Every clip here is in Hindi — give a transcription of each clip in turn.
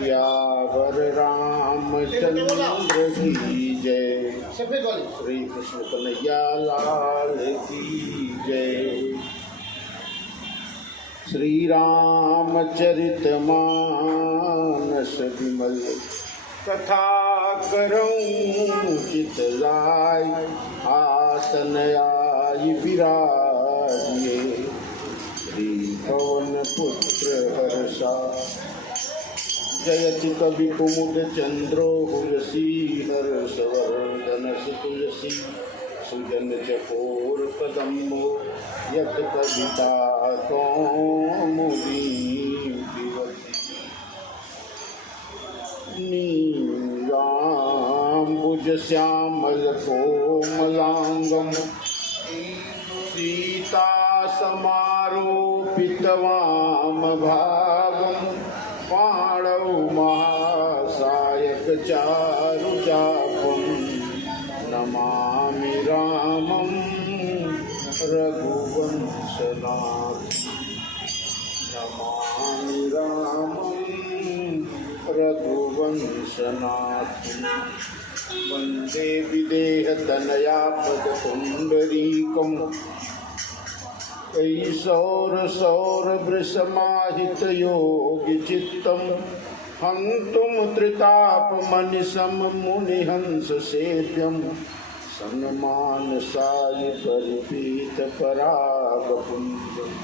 सियावर रामचंद्र की जय। श्री कृष्ण कन्हैया लाल की जय। श्री रामचरित मानस विमल कथा करऊं चित लाय। आसन आई विराजिए श्री पवन पुत्र हर्षा। जयति कवि कुमुद चंद्रो हुयसी हर्षवर्धन तुलसी। सुजन चकोर कदम्बो यत कविता कौमुदी। नीलाम्बुज श्यामल कोमलांगम सीता समारोपित वाम भागम। पाणौ महासायक चारु चापम। नमामि रामं रघुवंशनाथं। नमामि रामं रघुवंशनाथं। वन्दे विदेहतनया पदपुण्डरीकम्। कैशोरसौरभृशमाहित योगिचित्तं। हन्तुं त्रितापमनिशं मुनिहंस सेव्यं। सन्मानसाय परिपीतपरागपुञ्जम्।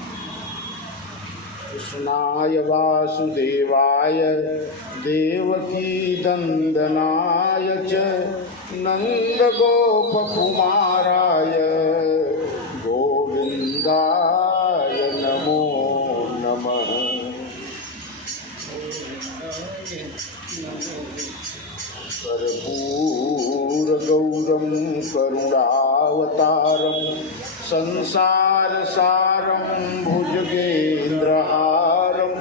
कृष्णाय वासुदेवाय देवकीनन्दनाय च नन्दगोपकुमाराय गोविन्दाय नमो नमः। कर्पूरगौरं करुणावतारं संसारसारं भुजगेन्द्रहारं।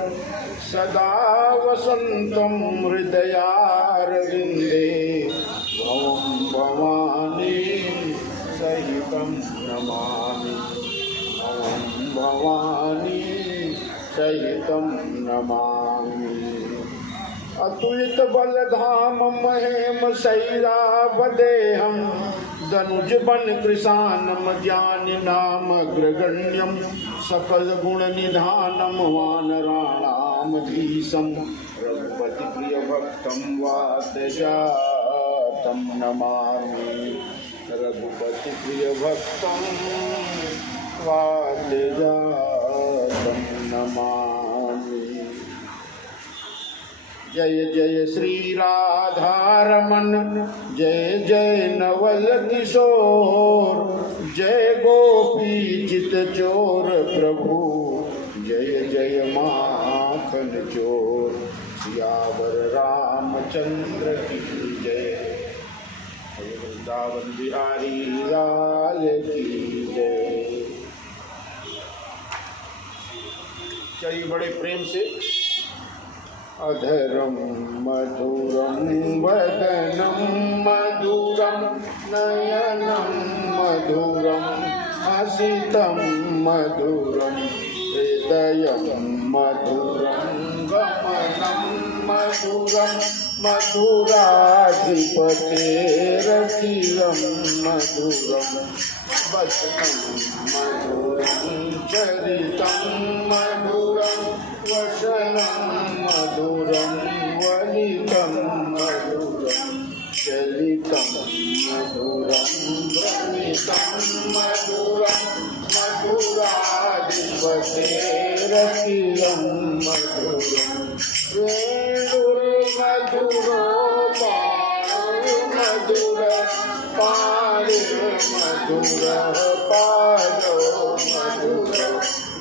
सदा वसन्तं हृदयारविन्दे भवं भवानी सहितं नमामि। भवं भवानी सहितं नमामि। अतुलित बलधाम महेम शैलावदेहं। दनुज बन कृशानम ज्ञानि नाम अग्रगण्यं। सकल गुण निधानम वानराणामधीशं। रघुपति प्रिय भक्तं वातजातं नमामि। रघुपति प्रिय भक्तं वातजातं नमामि। जय जय श्री राधारमण जय जय नवल किशोर। जय गोपी चित चोर प्रभु जय जय माखन चोर। सियावर रामचंद्र की जय। वृंदावन बिहारी लाल की जय। चलिए बड़े प्रेम से अधरम मधुरम वदनम मधुरम नयनम मधुरम हसितम मधुरम हृदयम मधुरम गमनम मधुरम मधुराधिपतेरखिलं मधुरम वचनं मधुरं चरितं मधुरं वचनं मधुरं वलितं मधुरं चलितं मधुरं व्रणितं मधुरं मधुराधिपतेरखिलं मधुरं वेणुर्मधुरो मधुर पाणिर्मधुर पादो मधुर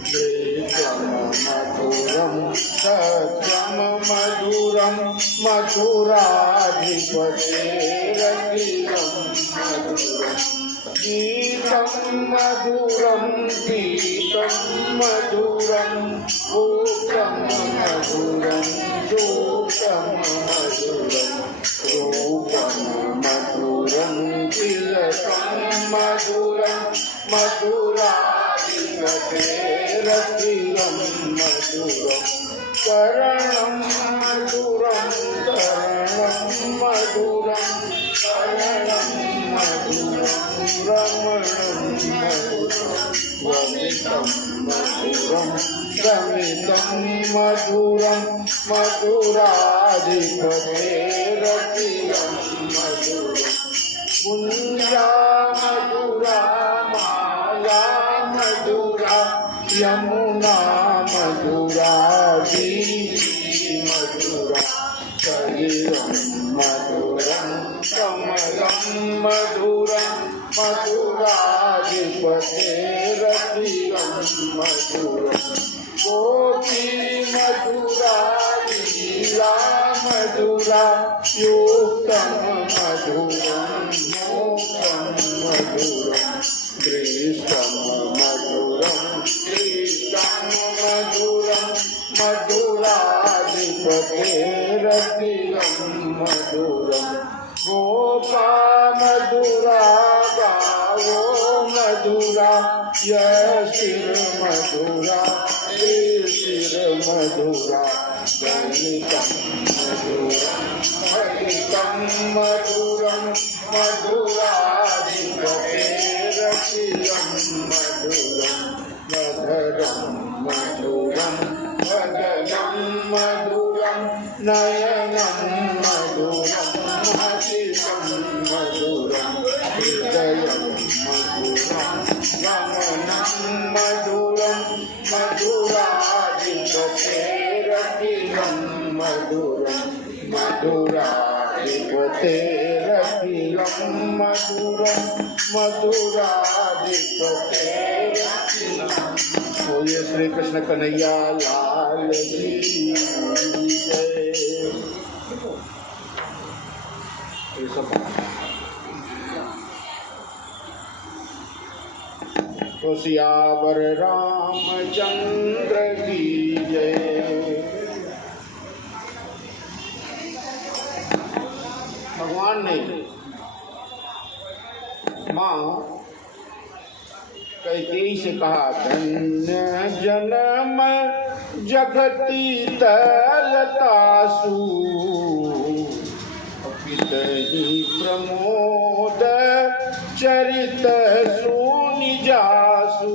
वेदं मधुरं सत्यं मधुरं मधुराधिपतेरखिलं मधुरं गीतं मधुरं गीतं मधुरं भूतं मधुरं दूतं मधुरं रूपं मधुरं तिलकं मधुरं मधुराधिपतेरखिलं मधुरं करणं मधुरं मधुरं समितं मधुरं मधुराधिपतेरतिरं मधुरं कुञ्जा मधुरा माया मधुरा यमुना मधुरा वीथी मधुरा शरीरं मधुरं कमलं मधुरं मधुराधिपतेरतिरं मधुरं गोपी मधुरा लीला मधुरा युक्तं मधुरं मोक्तं मधुरं दृष्टं मधुरं दृष्टं मधुरं मधुराधिपतेरतिरं मधुरं गोपा मधुरा गावो मधुरा यशिर मधुरा शिर मधुरा गणितं मधुरं हरितं मधुरं मधुराधिपतेरतिरं मधुरं मधुरं मधुरं भजनं मधुरं नयनं मधुरं हसितं मधुरं हृदयं मधुरं गमनं मधुरं मधुराधिपतेरतिरं मधुरं मधुराधिपतेरतिरं मधुरं मधुराधिपतेरतिरं। बोलिए श्री कृष्ण कन्हैया लाल की जय। तो सियावर रामचंद्र की जय। भगवान ने माँ कैकेयी से कहा, धन्य जन्म जगती तलतासु पितहि प्रमोद चरित सुनि जासु।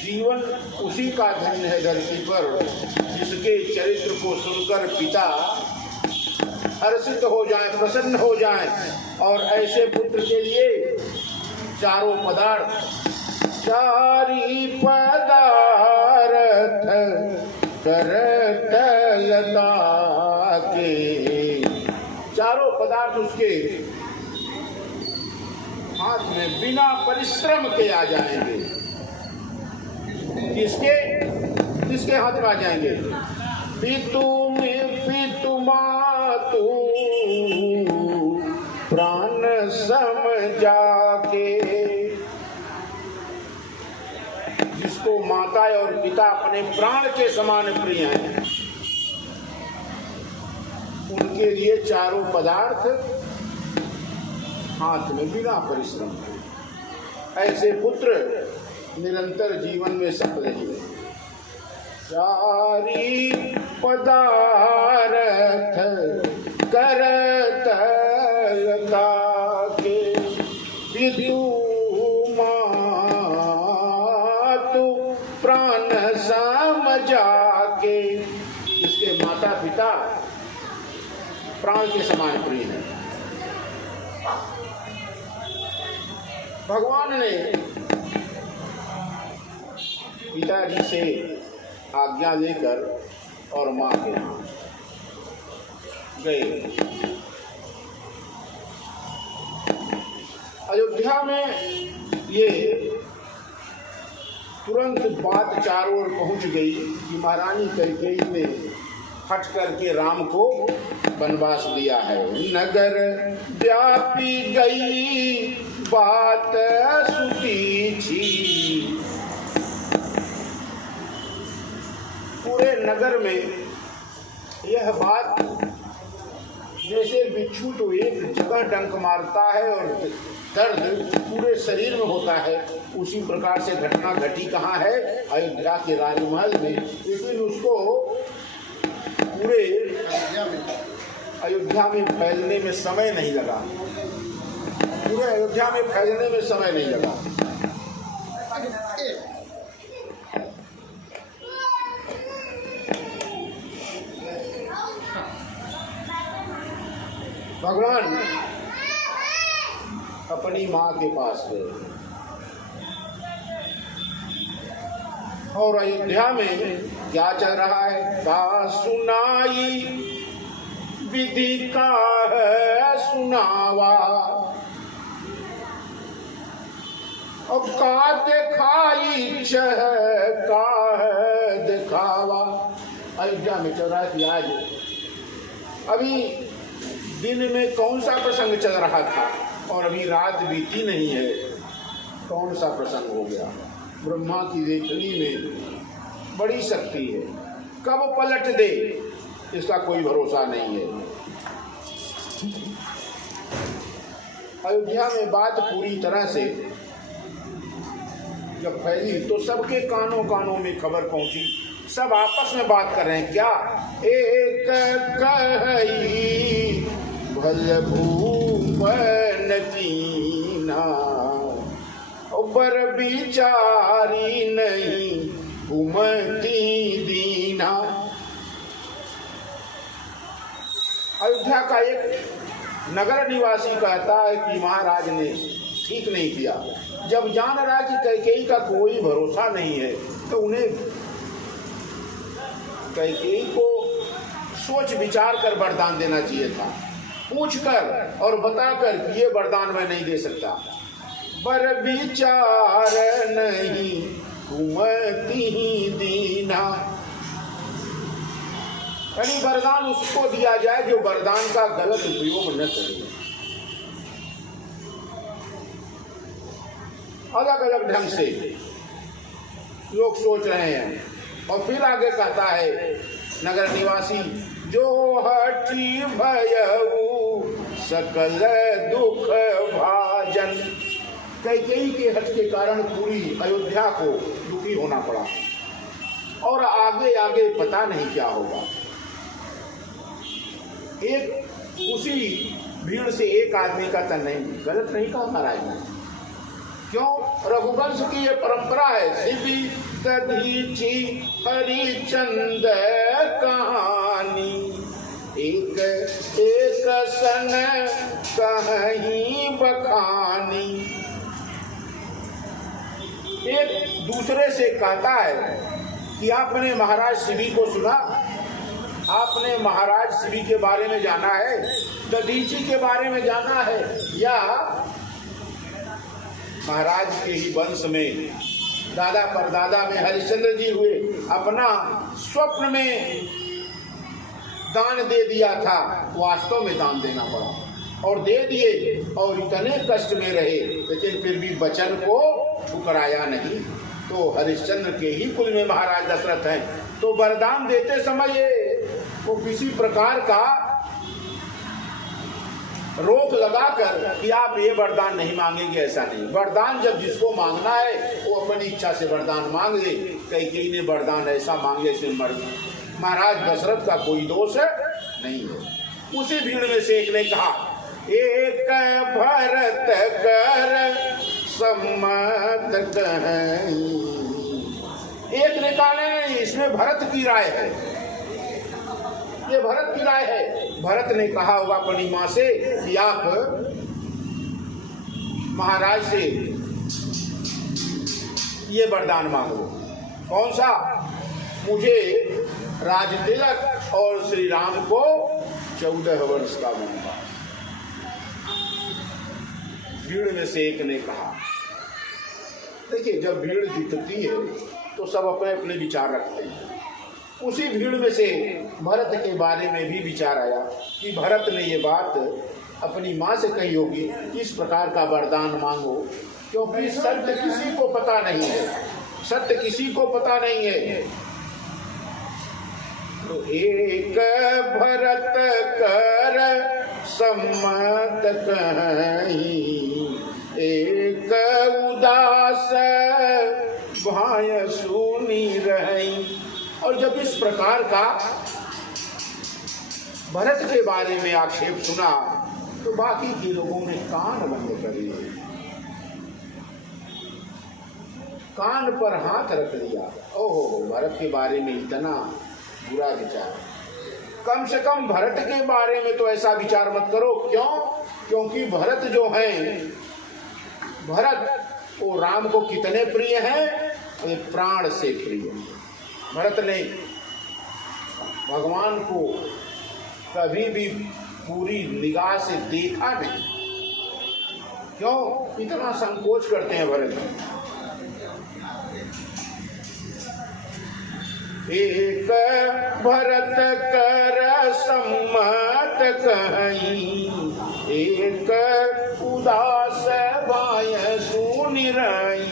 जीवन उसी का धन्य है धरती पर जिसके चरित्र को सुनकर पिता हर्षित हो जाए, प्रसन्न हो जाए। और ऐसे पुत्र के लिए चारों पदार्थ, चारी पदार्थ करत लता के, चारों पदार्थ उसके हाथ में बिना परिश्रम के आ जाएंगे। किसके हाथ में आ जाएंगे? पितु मातु प्राण समझा के। जिसको माता और पिता अपने प्राण के समान प्रिय हैं, उनके लिए चारों पदार्थ हाथ में बिना परिश्रम। ऐसे पुत्र निरंतर जीवन में सफल हैं। चारी पदार्थ करत लता के, पितु मातु प्राण समझा के। इसके माता पिता प्राण के समान प्रिय हैं। भगवान ने पिताजी से आज्ञा लेकर और माँ के यहाँ गए। अयोध्या में ये तुरंत बात चारों ओर पहुँच गई कि महारानी कैकेयी ने हट करके राम को वनवास दिया है। नगर व्यापी गई बात सुतीछी। पूरे नगर में यह बात, जैसे बिच्छू तो एक जगह डंक मारता है और दर्द पूरे शरीर में होता है, उसी प्रकार से घटना घटी कहाँ है? अयोध्या के राजमहल में। लेकिन उसको पूरे अयोध्या में फैलने में समय नहीं लगा। पूरे अयोध्या में फैलने में समय नहीं लगा। भगवान अपनी माँ के पास गए और अयोध्या में क्या चल रहा है? का सुनाई विधि का है सुनावा, और का दिखाई चह का है दिखावा। अयोध्या में चल रहा है कि आज अभी दिन में कौन सा प्रसंग चल रहा था और अभी रात बीती नहीं है, कौन सा प्रसंग हो गया। ब्रह्मा की देखनी में बड़ी शक्ति है, कब पलट दे इसका कोई भरोसा नहीं है। अयोध्या में बात पूरी तरह से जब फैली तो सबके कानों कानों में खबर पहुंची, सब आपस में बात कर रहे हैं। क्या? एक कही भल भूपन कीना, बर बिचारी नहीं घूमती दीना। अयोध्या का एक नगर निवासी कहता है कि महाराज ने ठीक नहीं किया। जब जान रहा है कि कैकेयी का कोई भरोसा नहीं है तो उन्हें कैकेयी को सोच विचार कर वरदान देना चाहिए था, पूछ कर और बताकर कि ये वरदान मैं नहीं दे सकता। बर विचार नहीं घूमती दीना, यानी वरदान उसको दिया जाए जो वरदान का गलत उपयोग न करे। अलग अलग ढंग से लोग सोच रहे हैं। और फिर आगे कहता है नगर निवासी, जो हठी भयऊ सकल दुख भाजन। कैकेयी के हट के कारण पूरी अयोध्या को दुखी होना पड़ा और आगे आगे पता नहीं क्या होगा। एक उसी भीड़ से एक आदमी का तन नहीं, गलत नहीं कहा महाराज ने। क्यों? रघुवंश की ये परंपरा है, शिवी तधीची हरिचंद कहानी, एक एक सन कहीं बखानी। एक दूसरे से कहता है कि आपने महाराज शिवी को सुना, आपने महाराज शिवी के बारे में जाना है, दधीची के बारे में जाना है, या महाराज के ही वंश में दादा परदादा में हरिश्चंद्र जी हुए, अपना स्वप्न में दान दे दिया था, वास्तव में दान देना पड़ा और दे दिए और इतने कष्ट में रहे लेकिन फिर भी वचन को ठुकराया नहीं। तो हरिश्चंद्र के ही कुल में महाराज दशरथ हैं, तो वरदान देते समय वो किसी प्रकार का रोक लगाकर कि आप ये वरदान नहीं मांगेंगे, ऐसा नहीं। वरदान जब जिसको मांगना है वो अपनी इच्छा से वरदान मांग ले। कैकेयी ने वरदान ऐसा मांगे से महाराज दशरथ का कोई दोष नहीं है। उसी भीड़ में से एक ने कहा, एक भरत कर सम्मत कहीं। एक ने कहा नहीं, इसमें भरत की राय है, ये भरत की राय है। भरत ने कहा होगा अपनी माँ से कि आप महाराज से ये वरदान मांगो। कौन सा? मुझे राज तिलक और श्री राम को 14 वर्ष का मांगा। भीड़ में से एक ने कहा। देखिए, जब भीड़ जीतती है तो सब अपने अपने विचार रखते हैं। उसी भीड़ में से भरत के बारे में भी विचार आया कि भरत ने ये बात अपनी माँ से कही होगी कि इस प्रकार का वरदान मांगो, क्योंकि सत्य किसी को पता नहीं है, सत्य किसी को पता नहीं है। तो एक भरत कर सम्मत कहीं, एक उदास भाय सुनी रही। और जब इस प्रकार का भरत के बारे में आक्षेप सुना तो बाकी के लोगों ने कान बंद कर लिए, कान पर हाथ रख दिया। ओहो, भरत के बारे में इतना बुरा विचार। कम से कम भरत के बारे में तो ऐसा विचार मत करो। क्यों? क्योंकि भरत जो हैं, भरत वो राम को कितने प्रिय हैं? प्राण से प्रिय। भरत ने भगवान को कभी भी पूरी निगाह से देखा नहीं। क्यों इतना संकोच करते हैं भरत? एक भरत कर सम्मत कहीं, एक उदास बाय सुनिरई।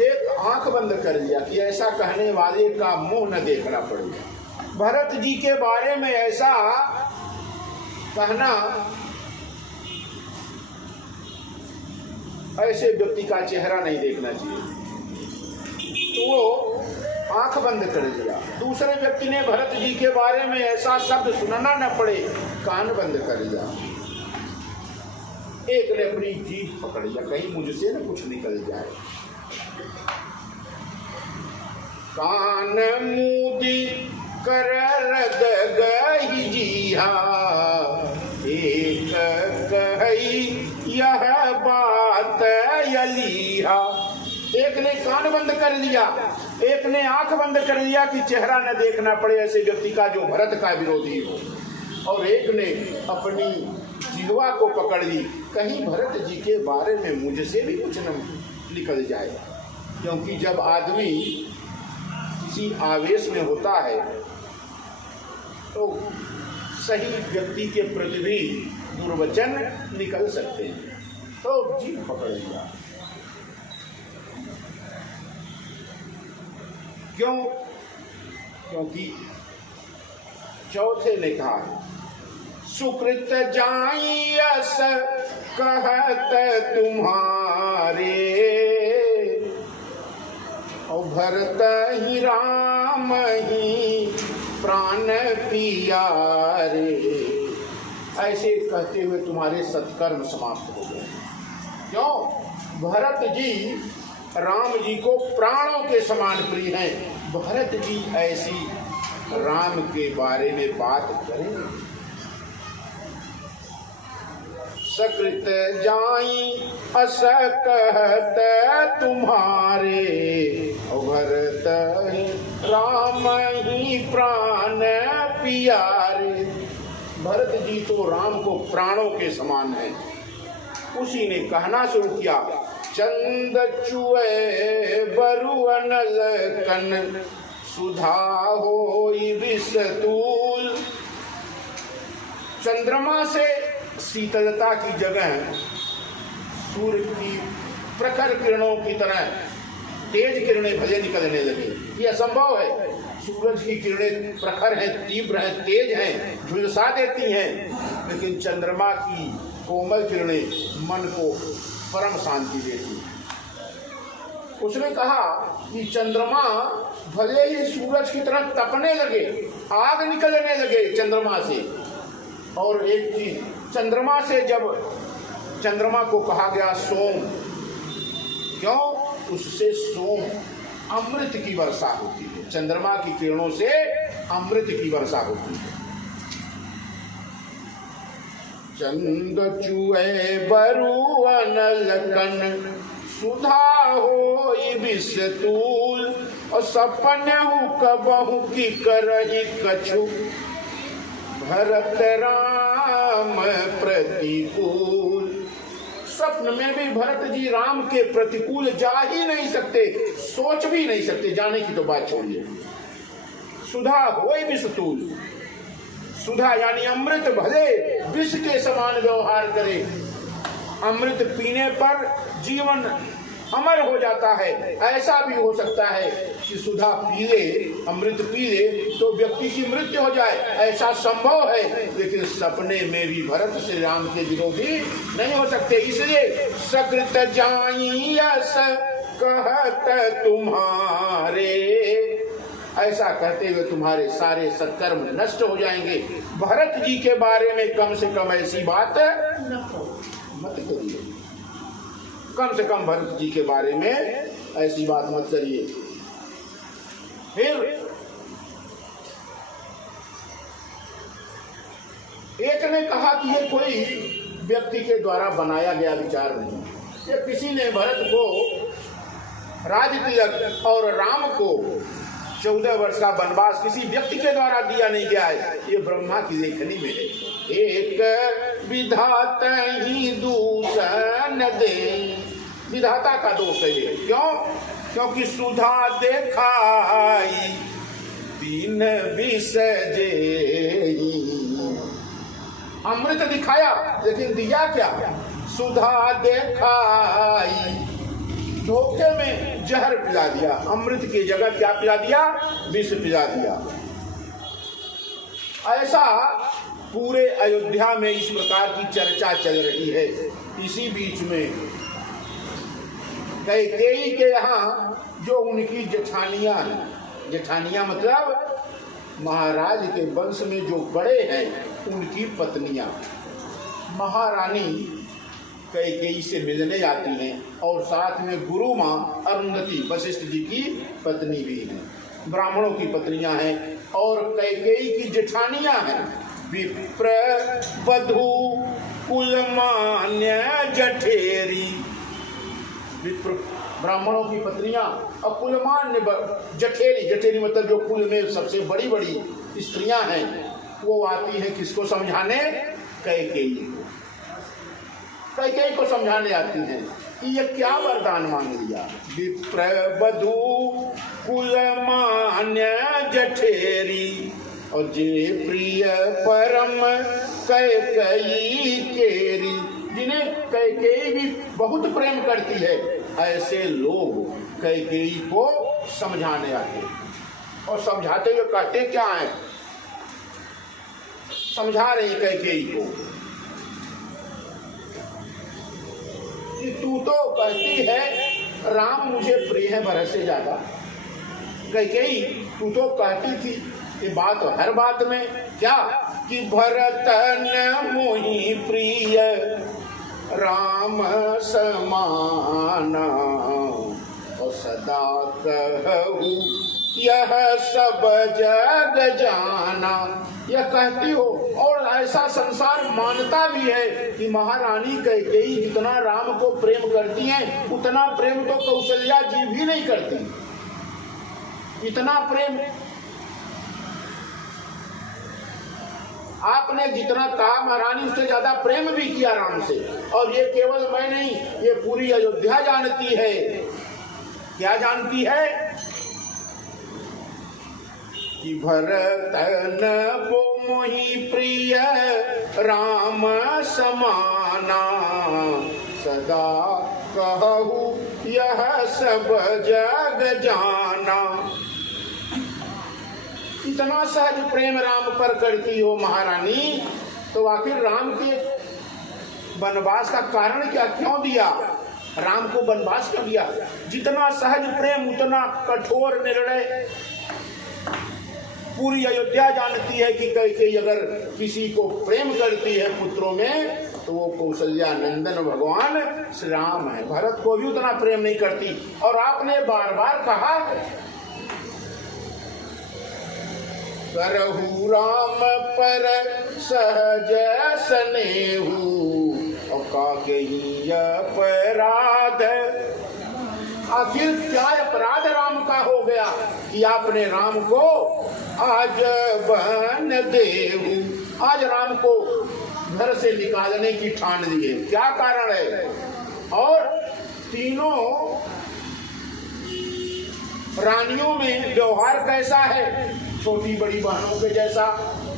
एक आंख बंद कर लिया कि ऐसा कहने वाले का मुंह न देखना पड़ेगा। भरत जी के बारे में ऐसा कहना, ऐसे व्यक्ति का चेहरा नहीं देखना चाहिए। तो वो आंख बंद कर दिया। दूसरे व्यक्ति ने भरत जी के बारे में ऐसा शब्द सुनना न पड़े, कान बंद कर दिया। एक ने अपनी जीभ पकड़ लिया, कहीं मुझसे न कुछ निकल जाए। कान मूदी कर रद गई जिहा, एक कही यह बात यलीहा। एक ने कान बंद कर लिया, एक ने आंख बंद कर लिया कि चेहरा न देखना पड़े ऐसे व्यक्ति का जो भरत का विरोधी हो, और एक ने अपनी जिह्वा को पकड़ ली, कहीं भरत जी के बारे में मुझसे भी कुछ न निकल जाए। क्योंकि जब आदमी किसी आवेश में होता है तो सही व्यक्ति के प्रति भी दुर्वचन निकल सकते हैं। तो जीभ पकड़ लिया। क्यों? क्योंकि चौथे ने कहा, सुकृत जाइयस कहत तुम्हारे, और भरत ही राम ही प्राण पियारे। ऐसे कहते हुए तुम्हारे सत्कर्म समाप्त हो गए। क्यों? भरत जी राम जी को प्राणों के समान प्रिय हैं। भरत जी ऐसी राम के बारे में बात करें। सकृत जाई अस कहत तुम्हारे, भरत राम ही प्राण पियारे। भरत जी तो राम को प्राणों के समान है। उसी ने कहना शुरू किया, चंद चुए बरु अनल कन, सुधा होई विषतूल। चंद्रमा से शीतलता की जगह सूर्य की प्रखर किरणों की तरह तेज किरणें भले निकलने लगी। ये असंभव है। सूरज की किरणें प्रखर हैं, तीव्र हैं, तेज हैं, झुलसा देती हैं, लेकिन चंद्रमा की कोमल किरणें मन को परम शांति देती। उसने कहा कि चंद्रमा भले ही सूरज की तरह तपने लगे, आग निकलने लगे चंद्रमा से, और एक चीज, चंद्रमा से जब चंद्रमा को कहा गया सोम, क्यों? उससे सोम अमृत की वर्षा होती है। चंद्रमा की किरणों से अमृत की वर्षा होती है। चंद चुए बरु अनल कन, सुधा होई विषतूल। और सपनहु कबहु की करहि कछु, भरत राम प्रतिकूल। स्वप्न में भी भरत जी राम के प्रतिकूल जा ही नहीं सकते, सोच भी नहीं सकते, जाने की तो बात छोड़िए। सुधा होई विषतूल, सुधा यानी अमृत भले विष के समान व्यवहार करे, अमृत पीने पर जीवन अमर हो जाता है। ऐसा भी हो सकता है कि सुधा पी ले, अमृत पी ले तो व्यक्ति की मृत्यु हो जाए, ऐसा संभव है। लेकिन सपने में भी भरत श्री राम के विरोधी नहीं हो सकते। इसलिए सकृत जाइयस कहत तुम्हारे, ऐसा कहते हुए तुम्हारे सारे सत्कर्म नष्ट हो जाएंगे। भरत जी के बारे में कम से कम ऐसी बात मत करिए, कम से कम भरत जी के बारे में ऐसी बात मत करिए। फिर एक ने कहा कि ये कोई व्यक्ति के द्वारा बनाया गया विचार नहीं, ये किसी ने भरत को राजतिलक और राम को 14 वर्ष का वनवास किसी व्यक्ति के द्वारा दिया नहीं गया है, ये ब्रह्मा की लेखनी में है। एक विधाता ही दूषण दे, विधाता का दोष है ये। क्यों? क्योंकि सुधा देखाई दीन विसजे, अमृत दिखाया लेकिन दिया क्या? सुधा देखाई, धोखे में जहर पिला दिया, अमृत की जगह क्या पिला दिया? विष पिला दिया। ऐसा पूरे अयोध्या में इस प्रकार की चर्चा चल रही है। इसी बीच में कैकेयी के यहाँ जो उनकी जेठानियां हैं, जेठानियां मतलब महाराज के वंश में जो बड़े हैं, उनकी पत्नियां महारानी कैकेयी से मिलने जाती हैं और साथ में गुरु माँ अरुंधति वशिष्ठ जी की पत्नी भी हैं, ब्राह्मणों की पत्नियां हैं और कैकेयी की जेठानियां हैं। विप्र वधू कुलमान्य जठेरी, विप्र ब्राह्मणों की पत्नियां और कुलमान्य जठेरी, जठेरी मतलब जो कुल में सबसे बड़ी बड़ी स्त्रियां हैं, वो आती हैं किसको समझाने? कैकेयी को। कैकेयी को समझाने आती हैं कि ये क्या वरदान मांग लिया। विप्र वधू कुलमान्य जठेरी और जे प्रिय परम कैकेयी केरी, जिन्हें कैकेयी भी बहुत प्रेम करती है, ऐसे लोग कैकेयी को समझाने आते और समझाते हुए कहते क्या है? समझा रही कैकेयी को कि तू तो कहती है राम मुझे प्रिय है भरत से ज्यादा। कैकेयी तू तो कहती थी ये बात हर बात में क्या कि भरत न मोहि प्रिय राम समाना और सदा कहूँ यह सब जग जाना। यह कहती हो और ऐसा संसार मानता भी है कि महारानी कैकेयी जितना राम को प्रेम करती हैं, उतना प्रेम तो कौशल्या जी भी नहीं करती। इतना प्रेम आपने जितना कहा महारानी उससे ज्यादा प्रेम भी किया राम से। और ये केवल मैं नहीं, ये पूरी अयोध्या जानती है। क्या जानती है? कि भरत न मोहि प्रिय राम समाना सदा कहूँ यह सब जग जाना। इतना सहज प्रेम राम पर करती हो महारानी, तो आखिर राम के वनवास का कारण क्या, क्यों दिया? राम को वनवास क्यों दिया? जितना सहज प्रेम उतना कठोर निर्णय। पूरी अयोध्या जानती है कि कैकेयी अगर किसी को प्रेम करती है पुत्रों में तो वो कौशल्या नंदन भगवान श्री राम है। भरत को भी उतना प्रेम नहीं करती। और आपने बार बार कहा करहु राम पर सहज स्नेहु और काकेयी अपराध। आखिर क्या अपराध राम का हो गया कि आपने राम को आज बन देहु, आज राम को घर से निकालने की ठान ली है? क्या कारण है? और तीनों रानियों में व्यवहार कैसा है? छोटी बड़ी बहनों के जैसा।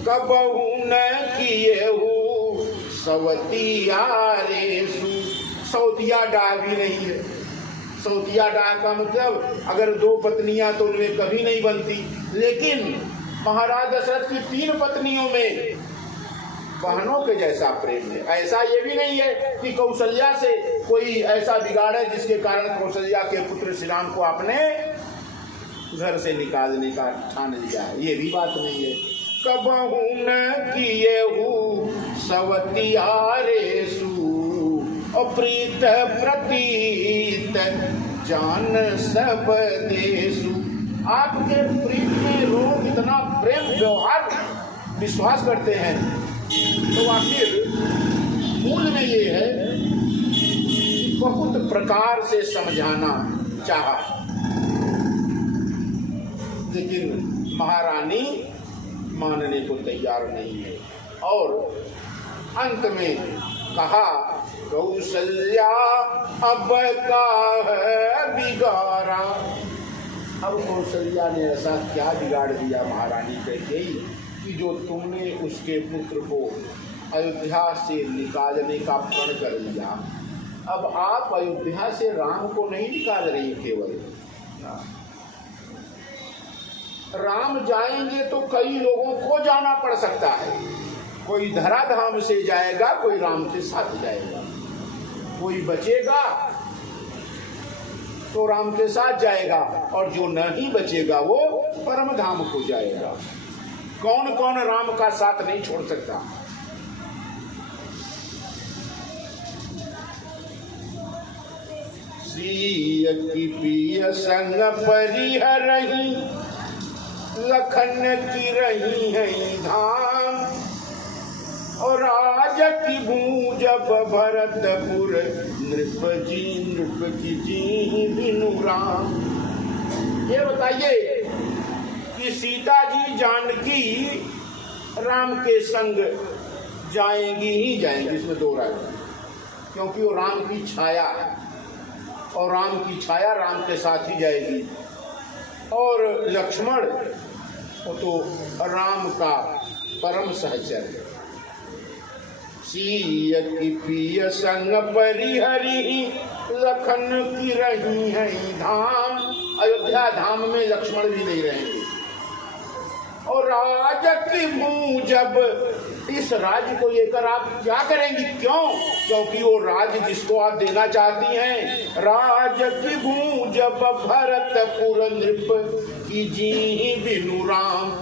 कबहू न किए हो सवतिया रेसु, सौतिया डाह भी नहीं है। सौतिया डाह का मतलब अगर दो पत्नियां तो उनमें कभी नहीं बनती, लेकिन महाराज दशरथ की 3 पत्नियों में बहनों के जैसा प्रेम है। ऐसा ये भी नहीं है कि कौशल्या से कोई ऐसा बिगाड़ है जिसके कारण कौशल्या के पुत्र श्री राम को आपने घर से निकालने का ठान लिया है, ये भी बात नहीं है। कबहू न किएहू सवतियारेसु अप्रीत प्रतीत जान सब देसु। आपके प्रीत में लोग इतना प्रेम व्यवहार विश्वास करते हैं, तो आखिर मूल में ये है, बहुत प्रकार से समझाना चाहा, लेकिन महारानी मानने को तैयार नहीं है। और अंत में कहा, कौशल्या अब का है बिगाड़ा। अब कौशल्या ने ऐसा क्या बिगाड़ दिया महारानी कैकेयी कि जो तुमने उसके पुत्र को अयोध्या से निकालने का प्रण कर लिया। अब आप अयोध्या से राम को नहीं निकाल रही, केवल राम जाएंगे तो कई लोगों को जाना पड़ सकता है। कोई धराधाम से जाएगा, कोई राम के साथ जाएगा, कोई बचेगा तो राम के साथ जाएगा, और जो नहीं बचेगा वो परम धाम को जाएगा। कौन कौन राम का साथ नहीं छोड़ सकता। सीय की पिय संग परिहरहि लखन की रही है धाम, और राज की भूजब भरतपुर नृप की जी बिनु राम। ये बताइए कि सीता जी जानकी राम के संग जाएंगी ही जाएंगी, इसमें दो राय, क्योंकि वो राम की छाया है और राम की छाया राम के साथ ही जाएगी। और लक्ष्मण वो तो राम का परम सहचर है। सीय की पिय संग परिहरि लखन की रही है धाम। अयोध्या धाम में लक्ष्मण भी नहीं रहेंगे। और राज की जब इस राज्य को लेकर आप क्या करेंगी, क्यों? क्योंकि वो राज्य जिसको आप देना चाहती हैं, राज की जब भरतपुर नृप की जी बिनु राम,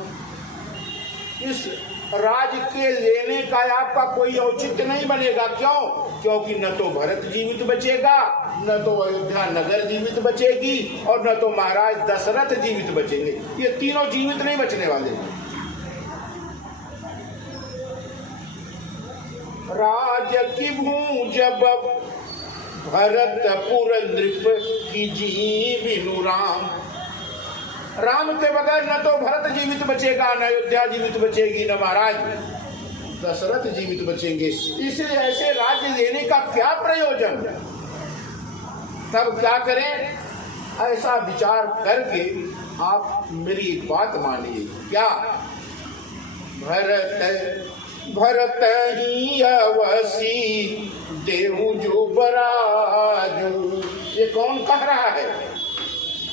इस राज्य के लेने का आपका कोई औचित्य नहीं बनेगा। क्यों? क्योंकि न तो भरत जीवित बचेगा, न तो अयोध्या नगर जीवित बचेगी, और न तो महाराज दशरथ जीवित बचेंगे। ये तीनों जीवित नहीं बचने वाले। राज की जब भरतपुर नृप की जी बिनु राम, राम के बगैर न तो भरत जीवित बचेगा, न अयोध्या जीवित बचेगी, न महाराज दशरथ जीवित बचेंगे। इसलिए ऐसे राज्य लेने का क्या प्रयोजन? तब क्या करें? ऐसा विचार करके आप मेरी एक बात मानिए। क्या? भरत ही अवसी देहु जो बराजू। ये कौन कह रहा है?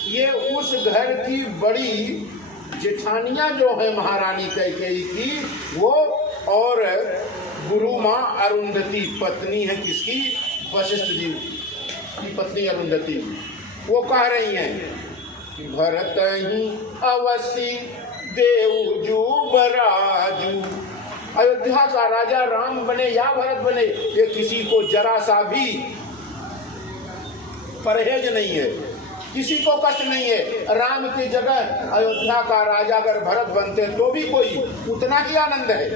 ये उस घर की बड़ी जेठानियां जो है महारानी कैकेयी की, वो और गुरु माँ अरुंधति पत्नी है किसकी? वशिष्ठ जी की पत्नी अरुंधति। वो कह रही हैं कि भरत ही अवसी देव जो बराजू। अयोध्या का राजा राम बने या भरत बने, ये किसी को जरा सा भी परहेज नहीं है, किसी को कष्ट नहीं है। राम की जगह अयोध्या का राजा अगर भरत बनते तो भी कोई उतना ही आनंद है।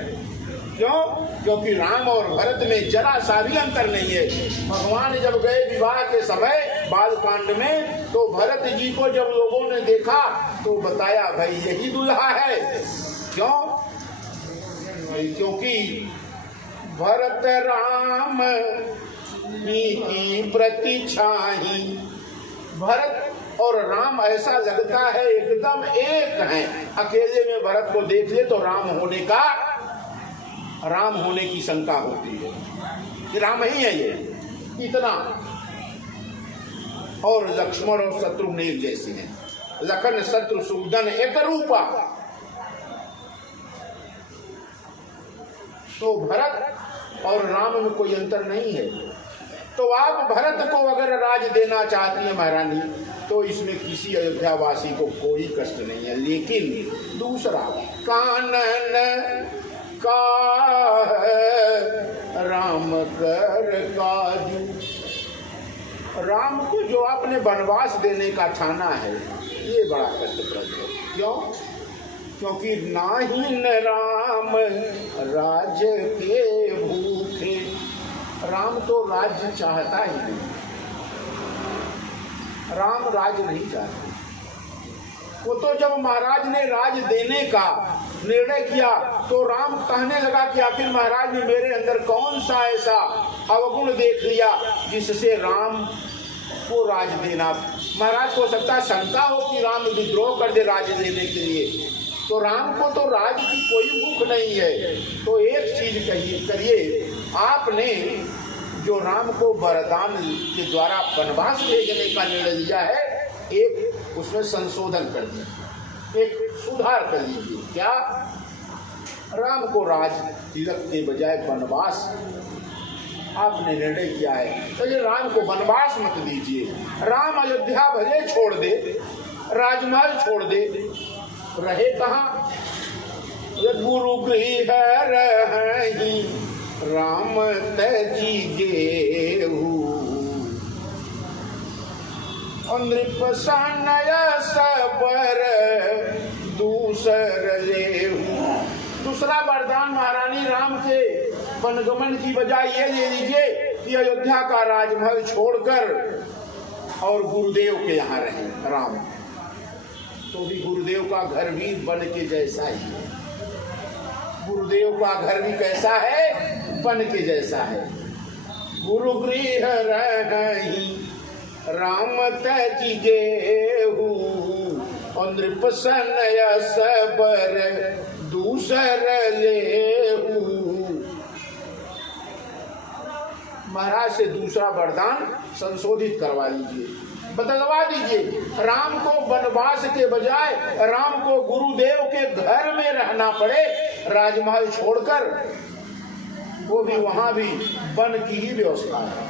क्यों? क्योंकि राम और भरत में जरा सा भी अंतर नहीं है। भगवान जब गए विवाह के समय बालकांड में, तो भरत जी को जब लोगों ने देखा तो बताया भाई यही दूल्हा है। क्यों? क्योंकि भरत राम की प्रतिछाही, भरत और राम ऐसा लगता है एकदम एक हैं। अकेले में भरत को देख ले तो राम होने की शंका होती है कि राम ही है ये, इतना। और लक्ष्मण और शत्रुघ्न एक जैसे हैं, लखन शत्रु सुदन एक रूपा। तो भरत और राम में कोई अंतर नहीं है। तो आप भरत को अगर राज देना चाहती हैं महारानी, तो इसमें किसी अयोध्या वासी को कोई कष्ट नहीं है। लेकिन दूसरा, कानन का राम कर काजू, राम को जो आपने वनवास देने का ठाना है, ये बड़ा कष्टप्रद है। क्यों? क्योंकि नाही न राम राज्य के भूखे, राम तो राज्य चाहता ही नहीं, राम राज्य नहीं चाहता। वो तो जब महाराज ने राज देने का निर्णय किया तो राम कहने लगा कि आखिर महाराज ने मेरे अंदर कौन सा ऐसा अवगुण देख लिया जिससे राम को राज देना। महाराज को सकता है शंका हो कि राम विद्रोह कर दे राज देने के लिए, तो राम को तो राज की कोई भूख नहीं है। तो एक चीज करिए, आपने जो राम को वरदान के द्वारा वनवास भेजने का निर्णय लिया है, एक उसमें संशोधन कर दीजिए, एक सुधार कर लीजिए। क्या? राम को राज तिलक के बजाय वनवास आपने निर्णय किया है, तो ये राम को वनवास मत दीजिए। राम अयोध्या भले छोड़ दे, राजमहल छोड़ दे, रहे कहाँ? गुरु गृह रही राम तजी गेहू, नृपसनय सबर दूसर लेहू। दूसरा वरदान महारानी राम के वनगमन की बजाय ये ले लीजिए कि अयोध्या का राजमहल छोड़कर और गुरुदेव के यहाँ रहे राम। तो भी गुरुदेव का घर भी वन के जैसा ही है, गुरुदेव का घर भी कैसा है? वन के जैसा है। गुरु गृह रही राम तजी गेहू, नृपसनय सबर दूसर लेहू। महाराज से दूसरा वरदान संशोधित करवा लीजिए, बदलवा दीजिए। राम को वनवास के बजाय राम को गुरुदेव के घर में रहना पड़े, राजमहल छोड़कर, वो भी वहां भी वन की ही व्यवस्था है।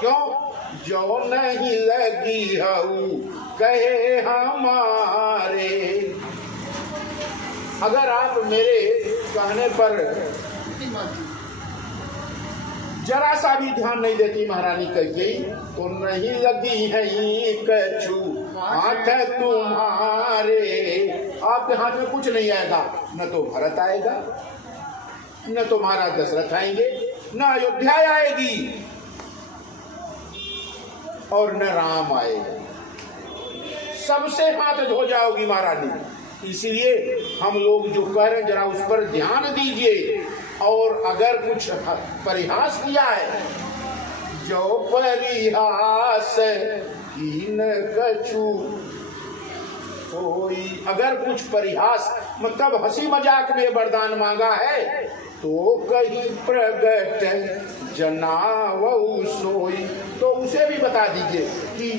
क्यों? जो नहीं लगी हऊ कहे हमारे। अगर आप मेरे कहने पर जरा सा भी ध्यान नहीं देती महारानी कैकेयी, तो नहीं लगी है कछु हाथ तुम्हारे। आपके हाथ में कुछ नहीं आएगा, न तो भरत आएगा, न तो महाराज दशरथ आएंगे, न अयोध्या आएगी और न राम आएगा। सबसे हाथ धो जाओगी महारानी। इसलिए हम लोग जो कह रहे हैं जरा उस पर ध्यान दीजिए। और अगर कुछ परिहास किया है, जो परिहास कीन कछु कोई, अगर कुछ परिहास मतलब हंसी मजाक में वरदान मांगा है, तो कहीं प्रगट जनावऊ सोई, तो उसे भी बता दीजिए कि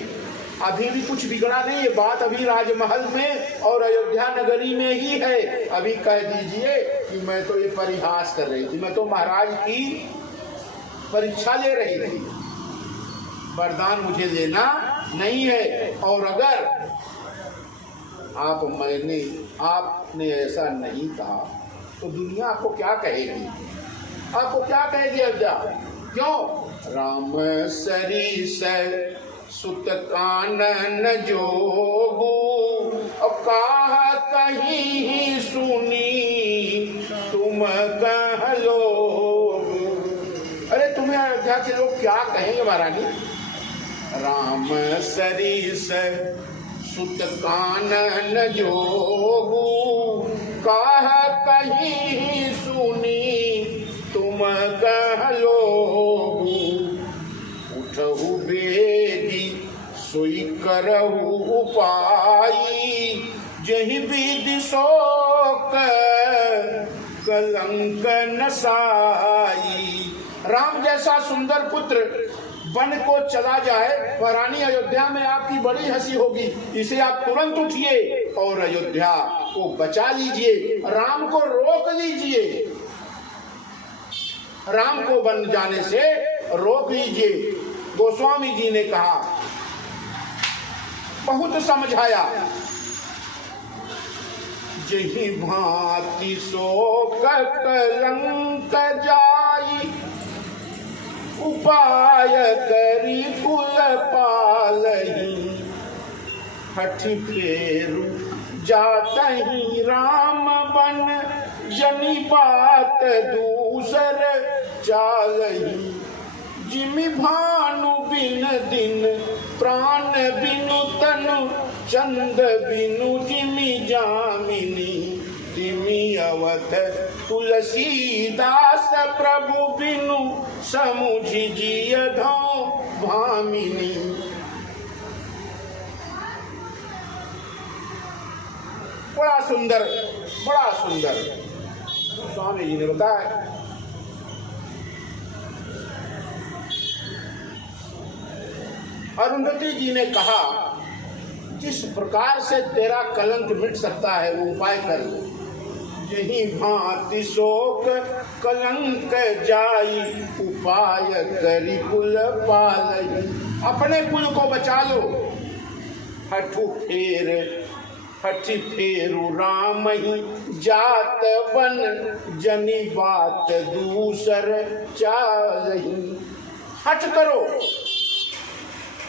अभी भी कुछ बिगड़ा नहीं है, बात अभी राजमहल में और अयोध्या नगरी में ही है। अभी कह दीजिए कि मैं तो ये परिहास कर रही थी, मैं तो महाराज की परीक्षा ले रही थी, वरदान मुझे लेना नहीं है। और अगर आपने ऐसा नहीं कहा तो दुनिया आपको क्या कहेगी? आपको क्या कहेगी अयोध्या? क्यों? राम सरीस सुत कानन जोगू, और कहा कहीं सुनी तुम कह लोग। अरे तुम्हें अयोध्या के लोग क्या कहेंगे महारानी? राम सरीस सुत कानन जोगू, कहा कहीं सुनी तुम कह लोग। उठहु बेदी सोई करहु उपाई, जहि विधि शोक कलंक नसाई। राम जैसा सुंदर पुत्र वन को चला जाए, रानी अयोध्या में आपकी बड़ी हंसी होगी। इसे आप तुरंत उठिए और अयोध्या को बचा लीजिए, राम को रोक लीजिए। राम को वन जाने से रोक लीजिए। गोस्वामी जी ने कहा, बहुत समझाया, जही भांति शोक कलंक जाई, उपाय करी कुल पालही, हठि फेरु जातहि राम बन, जनी बात दूसर चालही। जिमि भानु बिन दिन, प्राण बिनु तनु, चंद बिनु जिमि जामिनी, तिमि अवध तुलसीदास प्रभु बिनु, समुझि जिय धौ भामिनी। बड़ा सुंदर, बड़ा सुंदर स्वामी जी ने बताया। अरुंधति जी ने कहा, जिस प्रकार से तेरा कलंक मिट सकता है वो उपाय कर। यही भांति शोक कलंक जाई, उपाय करी कुल पालई। अपने कुल को बचा लो। हठि फेरु राम ही जात बन, जनी बात दूसर चालही। हठ करो,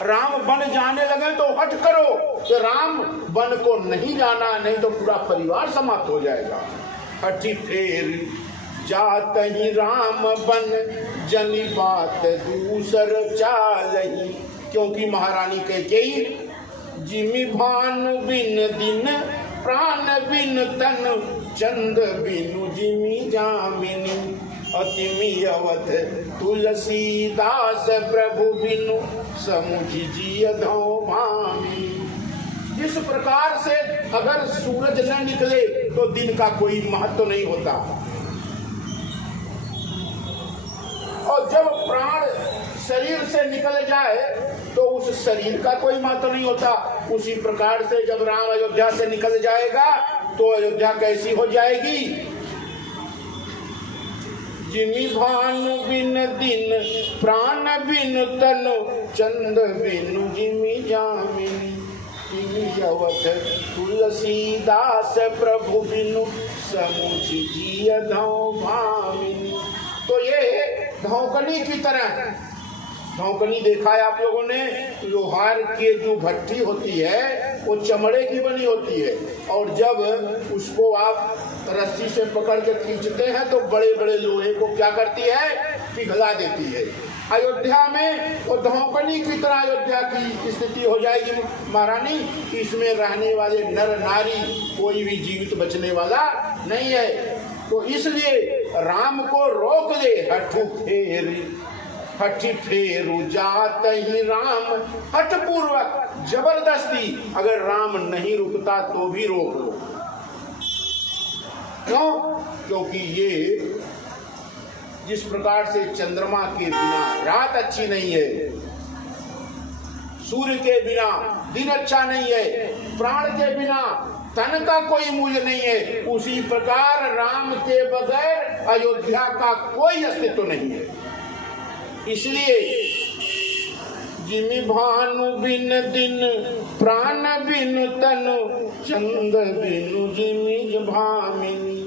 राम वन जाने लगे तो हठ करो कि राम वन को नहीं जाना, नहीं तो पूरा परिवार समाप्त हो जाएगा। हठि फेर जात ही राम बन, जनी बात दूसर चालही। क्योंकि महारानी कैकेयी, जिमि भानु बिन दिन, प्राण बिन तन, चंद बिनु जिमि जामिनी, अतिमि अवध तुलसीदास प्रभु बिनु, समुझि जिय धौ भामी। जिस प्रकार से अगर सूरज न निकले तो दिन का कोई महत्व नहीं होता, और जब प्राण शरीर से निकल जाए तो उस शरीर का कोई महत्व नहीं होता। उसी प्रकार से जब राम अयोध्या से निकल जाएगा तो अयोध्या कैसी हो जाएगी। जिमि भानु बिन दिन, प्राण बिन तनु, चंद बिनु जिमि जामिनी, तिमि अवध तुलसीदास प्रभु बिनु, समुझि जिय धौ भामिनी। तो ये धौकनी की तरह, धौकनी देखा है आप लोगों ने, लोहार की जो भट्टी होती है वो चमड़े की बनी होती है, और जब उसको आप रस्सी से पकड़ के खींचते हैं तो बड़े बड़े लोहे को क्या करती है, पिघला देती है। अयोध्या में वो धौकनी की तरह अयोध्या की स्थिति हो जाएगी महारानी। इसमें रहने वाले नर नारी कोई भी जीवित बचने वाला नहीं है। तो इसलिए राम को रोक ले। हठि फेरु जात ही राम, हठ पूर्वक जबरदस्ती, अगर राम नहीं रुकता तो भी रोक लो। क्यों? क्योंकि ये जिस प्रकार से चंद्रमा के बिना रात अच्छी नहीं है, सूर्य के बिना दिन अच्छा नहीं है, प्राण के बिना तन का कोई मूल्य नहीं है, उसी प्रकार राम के बगैर अयोध्या का कोई अस्तित्व नहीं है। इसलिए जिमि भानु बिन दिन, प्राण बिन तनु, चंद बिनु जिमि भामिनी,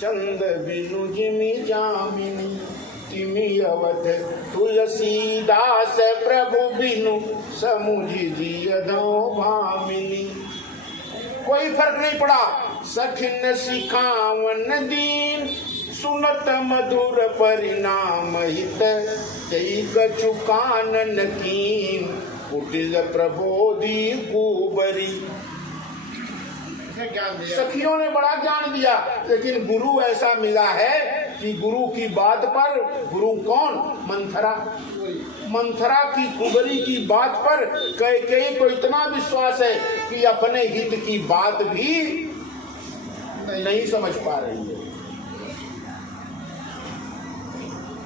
चंद बिनु जिमि जामिनी, तिमि अवध तुलसीदास प्रभु बिनु, समुझि जिय धौ भामिनी। कोई फर्क नहीं पड़ा। सखिन सिखावन दीन, सुनत मधुर परिणाम हित, तई कछु कानन कीन, कुटिल प्रबोधि कुबरी। सखियों ने बड़ा ज्ञान दिया, लेकिन गुरु ऐसा मिला है कि गुरु की बात पर, गुरु कौन? मंथरा। मंथरा की कुबरी की बात पर कैकेयी को इतना विश्वास है कि अपने हित की बात भी नहीं समझ पा रही है।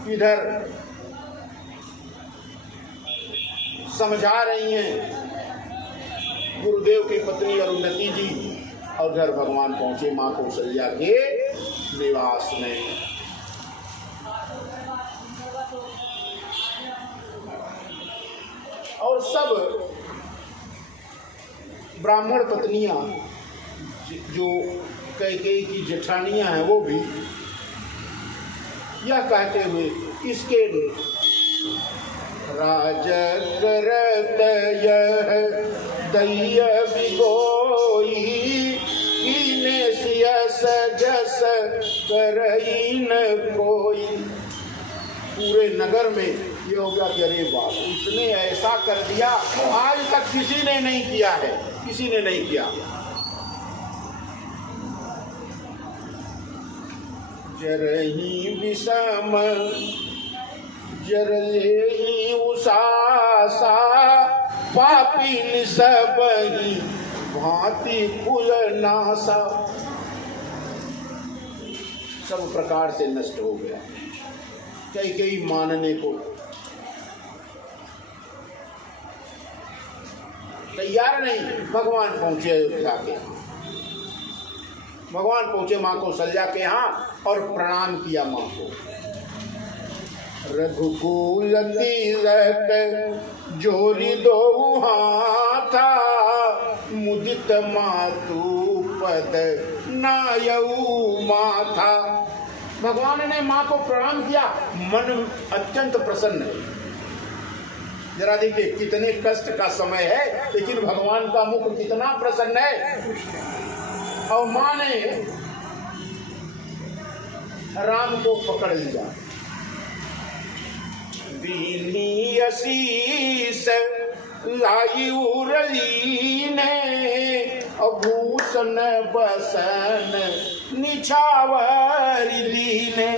इधर समझा रही हैं गुरुदेव की पत्नी अरुंधति जी, और उधर भगवान पहुंचे मां कौशल्या के निवास में। और सब ब्राह्मण पत्नियां जो कैकेयी की जेठानियां हैं वो भी यह कहते हुए इसके राज करत यह दैय बिगोई कीने सियस जस करई न कोई। पूरे नगर में ये हो गया कि अरे बाप, उसने ऐसा कर दिया, आज तक किसी ने नहीं किया है, किसी ने नहीं किया। जरही विषम जरलेही उषासा पापी सबही भांति कुल नासा। सब प्रकार से नष्ट हो गया। कई मानने को तैयार नहीं। भगवान पहुंचे अयोध्या के, भगवान पहुंचे माँ कौशल्या के यहाँ और प्रणाम किया माँ को। रघुकुल तीरथ जोरी दो हाथा मुदित मातु पद नायऊ माथा। भगवान ने माँ को प्रणाम किया, मन अत्यंत प्रसन्न है। जरा देखिए कितने कष्ट का समय है, लेकिन भगवान का मुख कितना प्रसन्न है। और माँ ने राम को पकड़ लिया। दीनी असीस लाई उरली ने भूषण बसन निछावरी दीने।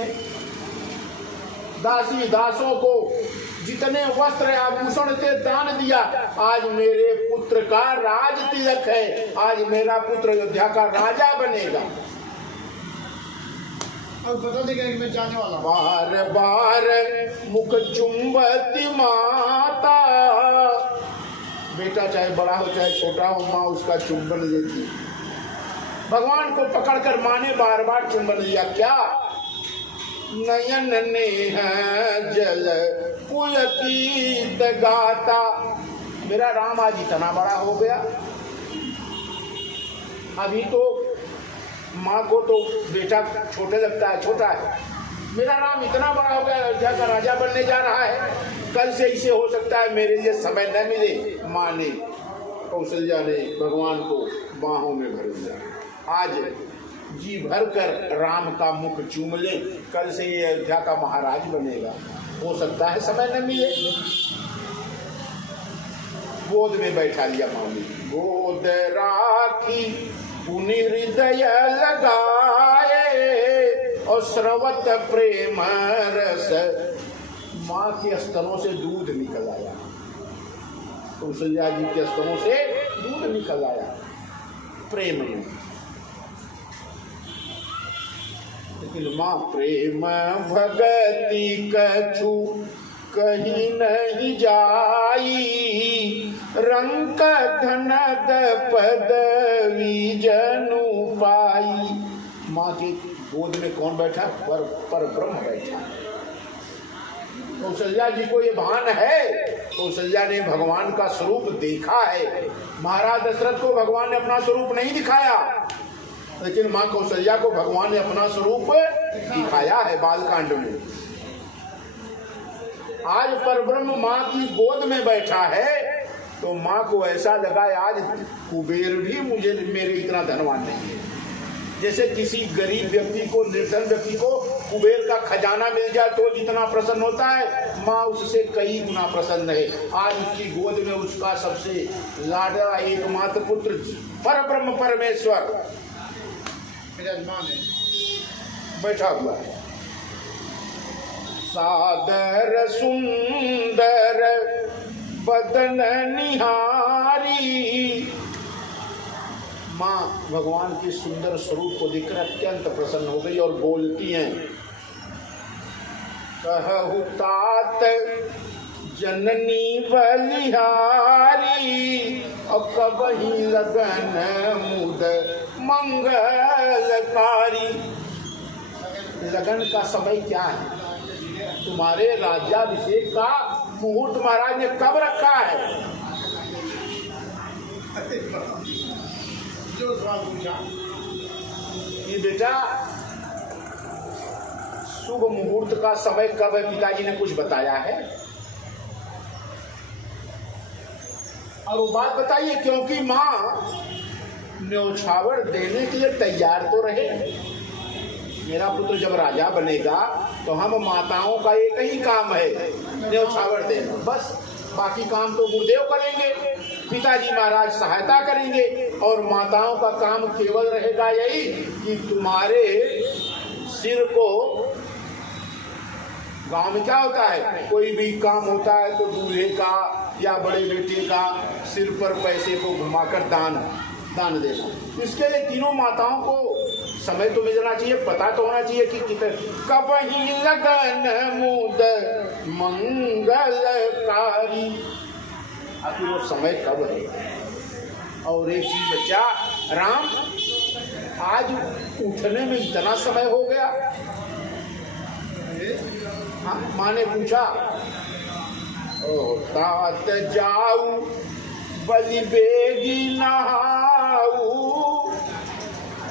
दासी दासों को जितने वस्त्र आभूषण से दान दिया। आज मेरे पुत्र का राज तिलक है, आज मेरा पुत्र अयोध्या का राजा बनेगा। अब बता देगा कि मैं जाने वाला। बार बार मुख चुंबती माता, बेटा चाहे बड़ा हो चाहे छोटा हो, माँ उसका चुंबन लेती। भगवान को पकड़कर माँ ने बार बार चुंबन लिया। क्या नयन नेह जल पुलकित गाता। मेरा राम आज इतना बड़ा हो गया। अभी तो माँ को तो बेटा छोटे लगता है, छोटा है। मेरा राम इतना बड़ा हो गया, अयोध्या का राजा बनने जा रहा है। कल से इसे हो सकता है मेरे लिए समय न मिले। माँ ने कौशल्या ने भगवान को बाहों में भर लिया। आज जी भर कर राम का मुख चूम ले, कल से ये अयोध्या का महाराज बनेगा। हो सकता है समय न मिले। गोद में बैठा लिया माँ ने, गोद राखी पुनि हृदय लगाए और स्रवत प्रेम रस। माँ के स्तनों से दूध निकल आया, कौशल्या जी के स्तनों से दूध निकल आया प्रेम में। लेकिन माँ प्रेम भगति कछु कहीं नहीं जाई, रंक धनद पदवी जनु पाई। माँ के गोद में कौन बैठा? पर ब्रह्म बैठा। कौशल्या जी को ये भान है, कौशल्या ने भगवान का स्वरूप देखा है। महाराज दशरथ को भगवान ने अपना स्वरूप नहीं दिखाया, लेकिन माँ कौशल्या को भगवान ने अपना स्वरूप दिखाया है बालकांड में। आज परब्रह्म माँ की गोद में बैठा है तो माँ को ऐसा लगा आज कुबेर भी मेरे इतना धनवान नहीं है। जैसे किसी गरीब व्यक्ति को, निर्धन व्यक्ति को कुबेर का खजाना मिल जाए तो जितना प्रसन्न होता है, माँ उससे कई गुना प्रसन्न है। आज उसकी गोद में उसका सबसे लाडला एकमात्र पुत्र परब्रह्म परमेश्वर बैठा हुआ है। सादर सुंदर बदन निहारी। माँ भगवान के सुंदर स्वरूप को देखकर अत्यंत प्रसन्न हो गई और बोलती हैं, कहु तात जननी बलिहारी और कबही लगन मुद मंगलकारी। लगन का समय क्या है? तुम्हारे राज्याभिषेक का मुहूर्त महाराज ने कब रखा है? जो सवाल पूछा कि बेटा शुभ मुहूर्त का समय कब है, पिताजी ने कुछ बताया है? और वो बात बताइए, क्योंकि माँ न्योछावर देने के लिए तैयार तो रहे। मेरा पुत्र जब राजा बनेगा तो हम माताओं का एक ही काम है, न्योछावर देना, बस। बाकी काम तो गुरुदेव करेंगे, पिताजी महाराज सहायता करेंगे, और माताओं का काम केवल रहेगा यही कि तुम्हारे सिर को, गांव में क्या होता है, कोई भी काम होता है तो दूल्हे का या बड़े बेटे का सिर पर पैसे को घुमाकर दान देना। इसके लिए तीनों माताओं को समय तो मिलना चाहिए, पता तो होना चाहिए कि कितने कबही लगन मुद मंगलकारी, आखिर वो समय कब है। और एक चीज बच्चा, राम आज उठने में इतना समय हो गया। हाँ, माँ ने पूछा, ओ तात जाऊ बलि बेगी नहाऊ,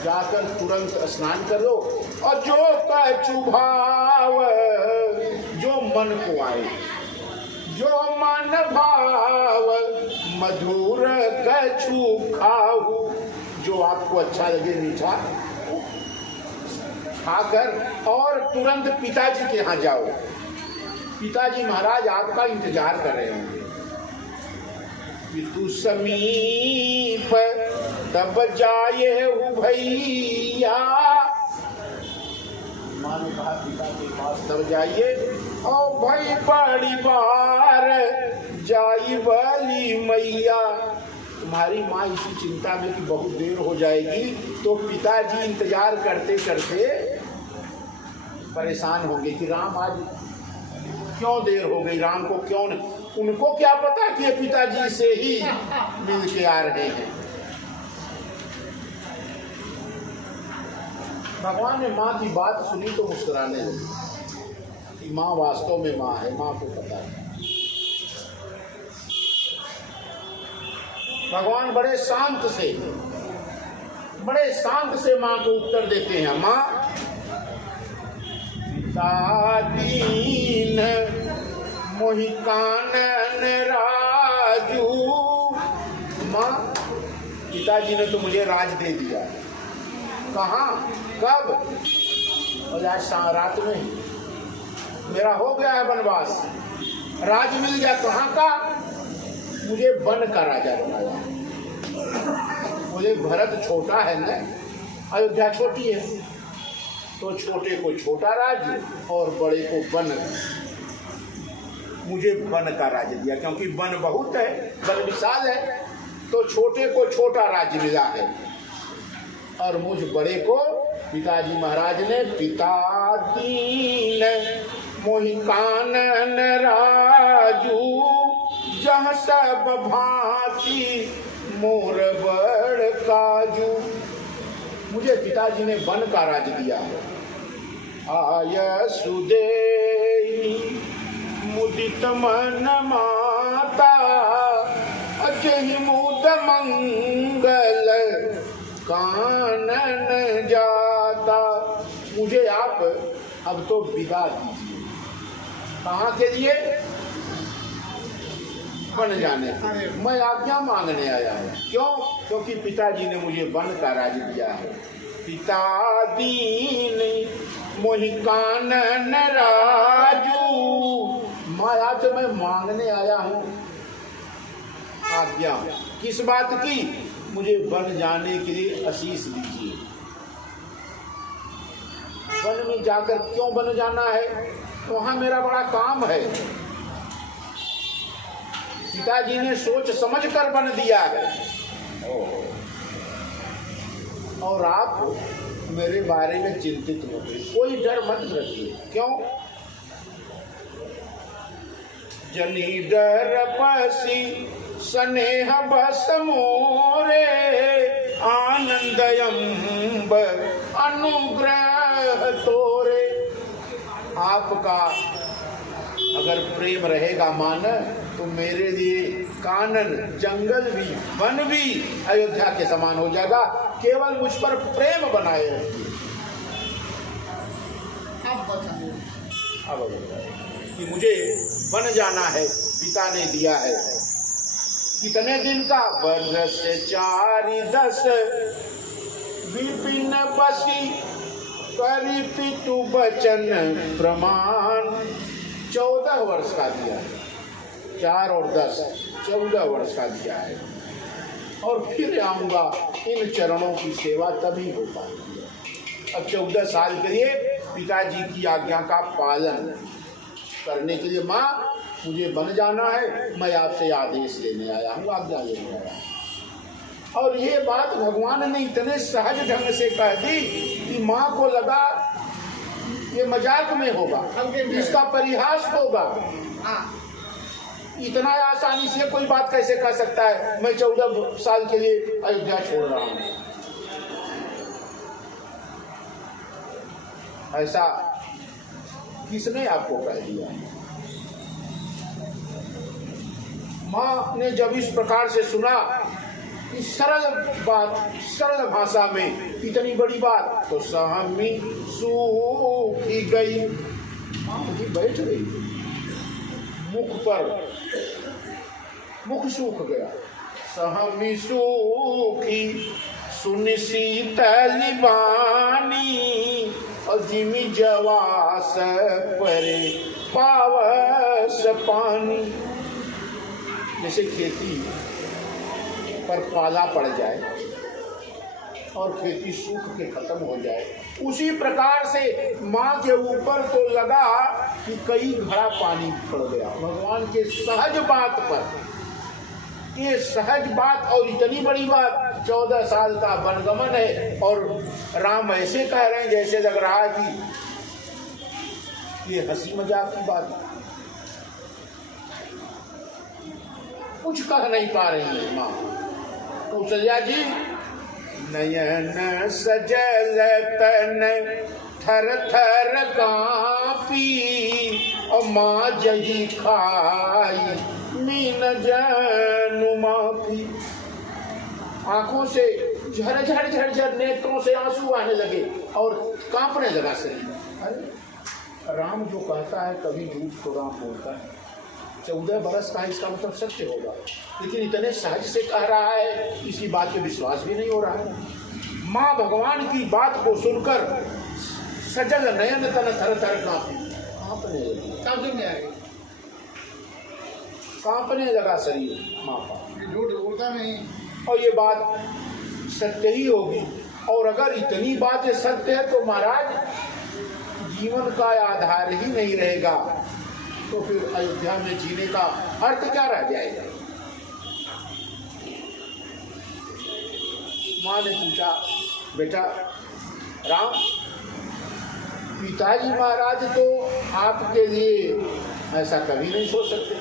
जाकर तुरंत स्नान कर लो, और जो कछु भाव, जो मन को आए, जो मन भाव, मधुर कछु खाऊ, जो आपको अच्छा लगे मीठा खाकर, और तुरंत पिताजी के यहाँ जाओ। पिताजी महाराज आपका इंतजार कर रहे होंगे। तू समीप तब जाए भैया, माँ ने कहा पिता के पास तब जाइए, और भाई बड़ी बार जाई वाली मैया। तुम्हारी माँ इसी चिंता में कि बहुत देर हो जाएगी, तो पिताजी इंतजार करते करते परेशान होंगे कि राम आज क्यों देर हो गई, राम को क्यों नहीं। उनको क्या पता कि ये पिताजी से ही मिल के आ रहे हैं। भगवान ने माँ की बात सुनी तो मुस्कुराने लगी कि माँ वास्तव में माँ है, माँ को पता है। भगवान बड़े शांत से माँ को उत्तर देते हैं, माँ दीन मोहि कानन राजू। माँ, पिताजी ने तो मुझे राज दे दिया। कहाँ, कब? और आज रात में मेरा हो गया है वनवास, राज मिल गया। कहाँ का? मुझे वन का राजा बनाया। मुझे भरत छोटा है ना, अयोध्या छोटी है, तो छोटे को छोटा राज्य और बड़े को वन। मुझे वन का राज्य दिया, क्योंकि वन बहुत है, वन विशाल है, तो छोटे को छोटा राज्य मिला है। और मुझ बड़े को पिताजी महाराज ने पिता दीन मोहि कानन राजू, जहाँ सब भांति मोर बड़ काजू। मुझे पिताजी ने वन का राज दिया है। आय सुदेही मुदित मन माता, अजहि मुद मंगल कानन जाता। मुझे आप अब तो विदा दीजिए। कहाँ के लिए? वन जाने के। मैं आज्ञा मांगने आया हूँ। क्यों? क्योंकि पिताजी ने मुझे वन का राज दिया है। पिता दीन मोहि कानन राजू। माया से मैं मांगने आया हूँ आज्ञा। किस बात की? मुझे वन जाने के लिए आशीष दीजिए। वन में जाकर क्यों वन जाना है? वहाँ मेरा बड़ा काम है। पिताजी ने सोच समझ कर वन दिया है। और आप मेरे बारे में चिंतित मत होइए, कोई डर मत रखिए। क्यों? जनी डर पसी स्नेह बस मोरे, आनंद अम्ब अनुग्रह तोरे। आपका अगर प्रेम रहेगा मान तो मेरे लिए कानन, जंगल भी, वन भी अयोध्या के समान हो जाएगा। केवल मुझ पर प्रेम बनाए रखिए। अब बताइए। अब कि मुझे वन जाना है, पिता ने दिया है। कितने दिन का? वर्ष 4-10 विपिन बसी करी पितु बचन प्रमाण। 14 वर्ष का दिया है। 4 और 10 14 वर्ष का दिया है। और फिर आऊंगा, इन चरणों की सेवा तभी हो पाएगी। अब 14 साल के लिए पिताजी की आज्ञा का पालन करने के लिए माँ मुझे बन जाना है, मैं आपसे आदेश लेने आया हूँ, आज्ञा लेने आया हूँ। और ये बात भगवान ने इतने सहज ढंग से कह दी कि माँ को लगा ये मजाक में होगा, इसका परिहास होगा। इतना आसानी से कोई बात कैसे कह सकता है? मैं 14 साल के लिए अयोध्या छोड़ रहा हूँ। ऐसा किसने आपको कह दिया? माँ ने जब इस प्रकार से सुना कि सरल बात, सरल भाषा में इतनी बड़ी बात, तो सहमी सूखी गई। माँ मुझे बैठ गई, मुख पर मुख सूख गया। सहमी सूखी सुन शीतल बानी और जिमी जवास परे पावस पानी। जैसे खेती पर पाला पड़ जाए और खेती सूख के खत्म हो जाए, उसी प्रकार से माँ के ऊपर तो लगा कि कई घड़ा पानी पड़ गया। भगवान के सहज बात पर, ये सहज बात और इतनी बड़ी बात, 14 साल का वनगमन है और राम ऐसे कह रहे हैं जैसे लग रहा है कि ये हंसी मजाक की बात है। कुछ कह नहीं पा रही है माँ। कौशल्या जी, नयन सजल तन थर थर कांपी और माँ जही खाई मीन जनु माफी। आंखों से झरझर झरझर नेत्रों से आंसू आने लगे और कांपने लगा शरीर। अरे राम जो कहता है कभी झूठ तो राम बोलता है। 14 बरस का है, इसका मतलब सत्य होगा, लेकिन इतने सहज से कह रहा है, इसकी बात पे विश्वास भी नहीं हो रहा है। माँ भगवान की बात को सुनकर सजल नयन तन थर थर कांपने लगी, कांपने लगा शरीर माँ का। झूठ बोलता नहीं और ये बात सत्य ही होगी। और अगर इतनी बातें सत्य है तो महाराज जीवन का आधार ही नहीं रहेगा, तो फिर अयोध्या में जीने का अर्थ क्या रह जाएगा? माँ ने पूछा, बेटा राम, पिताजी महाराज तो आपके लिए ऐसा कभी नहीं सोच सकते।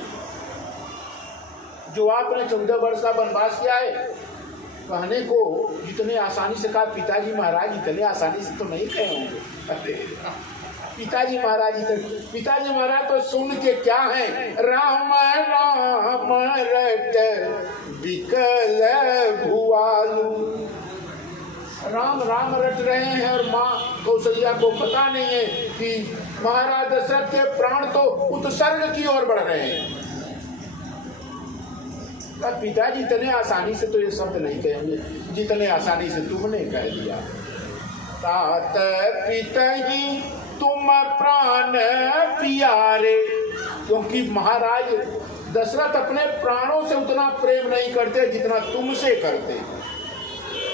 जो आपने 14 वर्ष का वनवास किया है, कहने को जितने आसानी से कहा पिताजी महाराज, इतने आसानी से तो नहीं कहे होंगे। पिताजी महाराज तो सुन के क्या है, राम राम रट विकल भुआलू। राम राम रट रहे हैं और माँ कौशल्या को पता नहीं है कि महाराज दशरथ के प्राण तो उत्सर्ग की ओर बढ़ रहे हैं। पिताजी इतने आसानी से तो ये शब्द नहीं कहेंगे जितने आसानी से तुमने कह दिया। तात पिताजी तुम प्राण प्यारे, क्योंकि महाराज दशरथ अपने प्राणों से उतना प्रेम नहीं करते जितना तुमसे करते।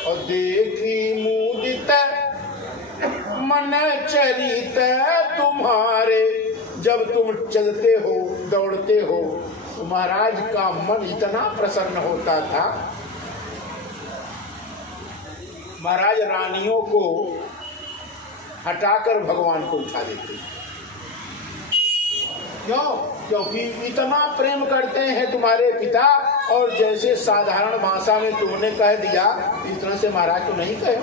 और देखी मुदित मन चरित तुम्हारे, जब तुम चलते हो दौड़ते हो तो महाराज का मन इतना प्रसन्न होता था, महाराज रानियों को हटाकर भगवान को उठा देते। क्यों? क्योंकि इतना प्रेम करते हैं तुम्हारे पिता, और जैसे साधारण भाषा में तुमने कह दिया, इस तरह से महाराज तो नहीं कहे।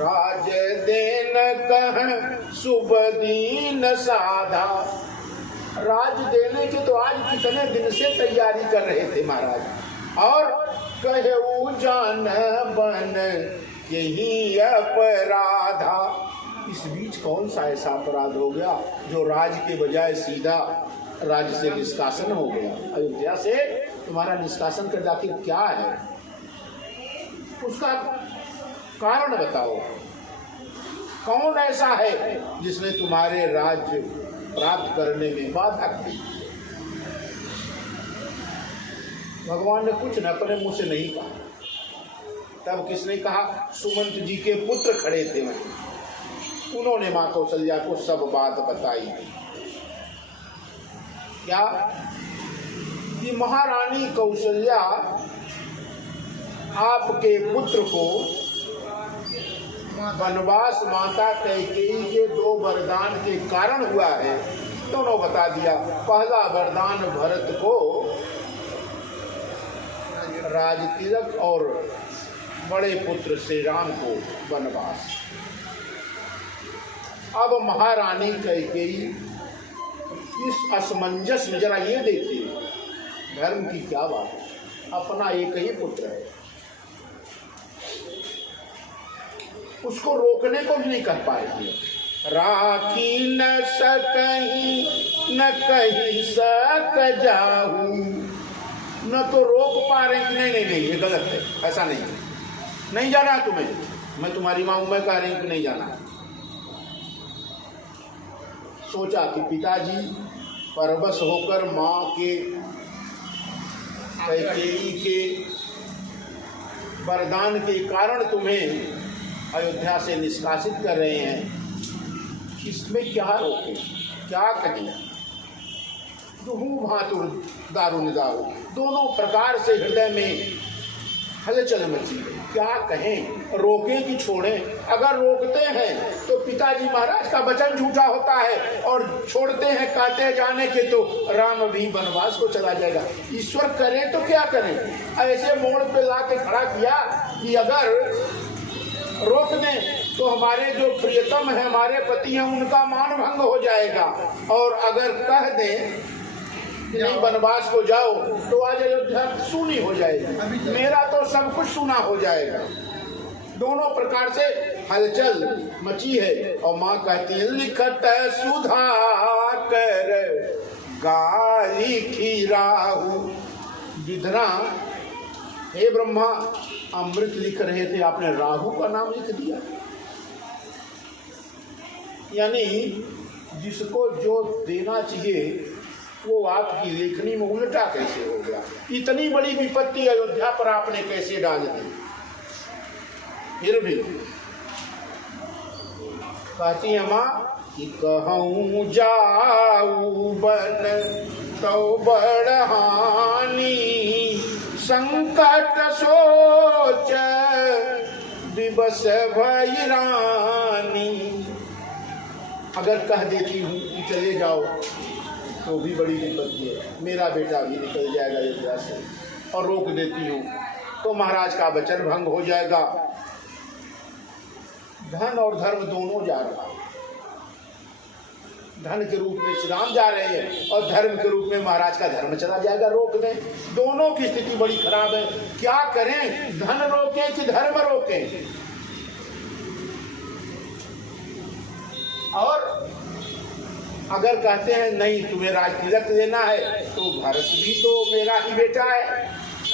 राज देन कह शुभ दीन साधा। राज देने के तो आज कितने दिन से तैयारी कर रहे थे महाराज, और कहू जान बन यही अपराधा। इस बीच कौन सा ऐसा अपराध हो गया जो राज के बजाय सीधा राज्य से निष्कासन हो गया? अयोध्या से तुम्हारा निष्कासन कर आखिर क्या है? उसका कारण बताओ। कौन ऐसा है जिसने तुम्हारे राज्य प्राप्त करने में बाधा की? भगवान ने कुछ न अपने मुंह से नहीं कहा। तब किसने कहा? सुमंत जी के पुत्र खड़े थे वहीं, उन्होंने मां कौशल्या को सब बात बताई। क्या कि महारानी कौशल्या आपके पुत्र को वनवास माता कैकेयी के 2 वरदान के कारण हुआ है। दोनों बता दिया। पहला वरदान भरत को राजतिलक और बड़े पुत्र श्री राम को वनवास। अब महारानी कैकेयी इस असमंजस में, जरा ये देखिए धर्म की क्या बात है। अपना एक ही पुत्र है, उसको रोकने को भी नहीं कर पाएगी। राखी न सकहीं न कहीं सक जाऊं, न तो रोक पा रहे कि नहीं नहीं नहीं ये गलत है, ऐसा नहीं जाना तुम्हें, मैं तुम्हारी मां हूं, मैं कह रही हूं कि नहीं जाना। सोचा कि पिताजी परवश होकर मां के कैकेयी के वरदान के कारण तुम्हें अयोध्या से निष्कासित कर रहे हैं, इसमें क्या रोके, क्या कहें? भातुर दारुण दारू, दोनों प्रकार से हृदय में हलचल मची। क्या कहें, रोकें कि छोड़ें? अगर रोकते हैं तो पिताजी महाराज का वचन झूठा होता है, और छोड़ते हैं कहते जाने के तो राम भी वनवास को चला जाएगा। ईश्वर करे तो क्या करें? ऐसे मोड़ पे ला के खड़ा किया कि अगर रोक दें तो हमारे जो प्रियतम है, हमारे पति हैं, उनका मान भंग हो जाएगा, और अगर कह दें कि नहीं वनवास को जाओ तो आज अयोध्या सुनी हो जाएगी, मेरा तो सब कुछ सुना हो जाएगा। दोनों प्रकार से हलचल मची है। और माँ कहती है लिखत सुधा कर गाली खीराहू। विधना, हे ब्रह्मा, अमृत लिख रहे थे, आपने राहु का नाम लिख दिया। यानी जिसको जो देना चाहिए वो आपकी लेखनी में उल्टा कैसे हो गया? इतनी बड़ी विपत्ति अयोध्या पर आपने कैसे डाल दी? फिर भी कहती है माँ कि कहूँ जाऊ बन तो बड़हानी, संकट सोच विवश भई रानी। अगर कह देती हूँ कि चले जाओ तो भी बड़ी विपत्ति है, मेरा बेटा भी निकल जाएगा अयोध्या से, और रोक देती हूँ तो महाराज का वचन भंग हो जाएगा। धन और धर्म दोनों जा रहा है। धन के रूप में श्री राम जा रहे हैं और धर्म के रूप में महाराज का धर्म चला जाएगा। रोक दें, दोनों की स्थिति बड़ी खराब है। क्या करें? धन रोकें कि धर्म रोकें? और अगर कहते हैं नहीं तुम्हें राजतिलक देना है तो भरत भी तो मेरा ही बेटा है।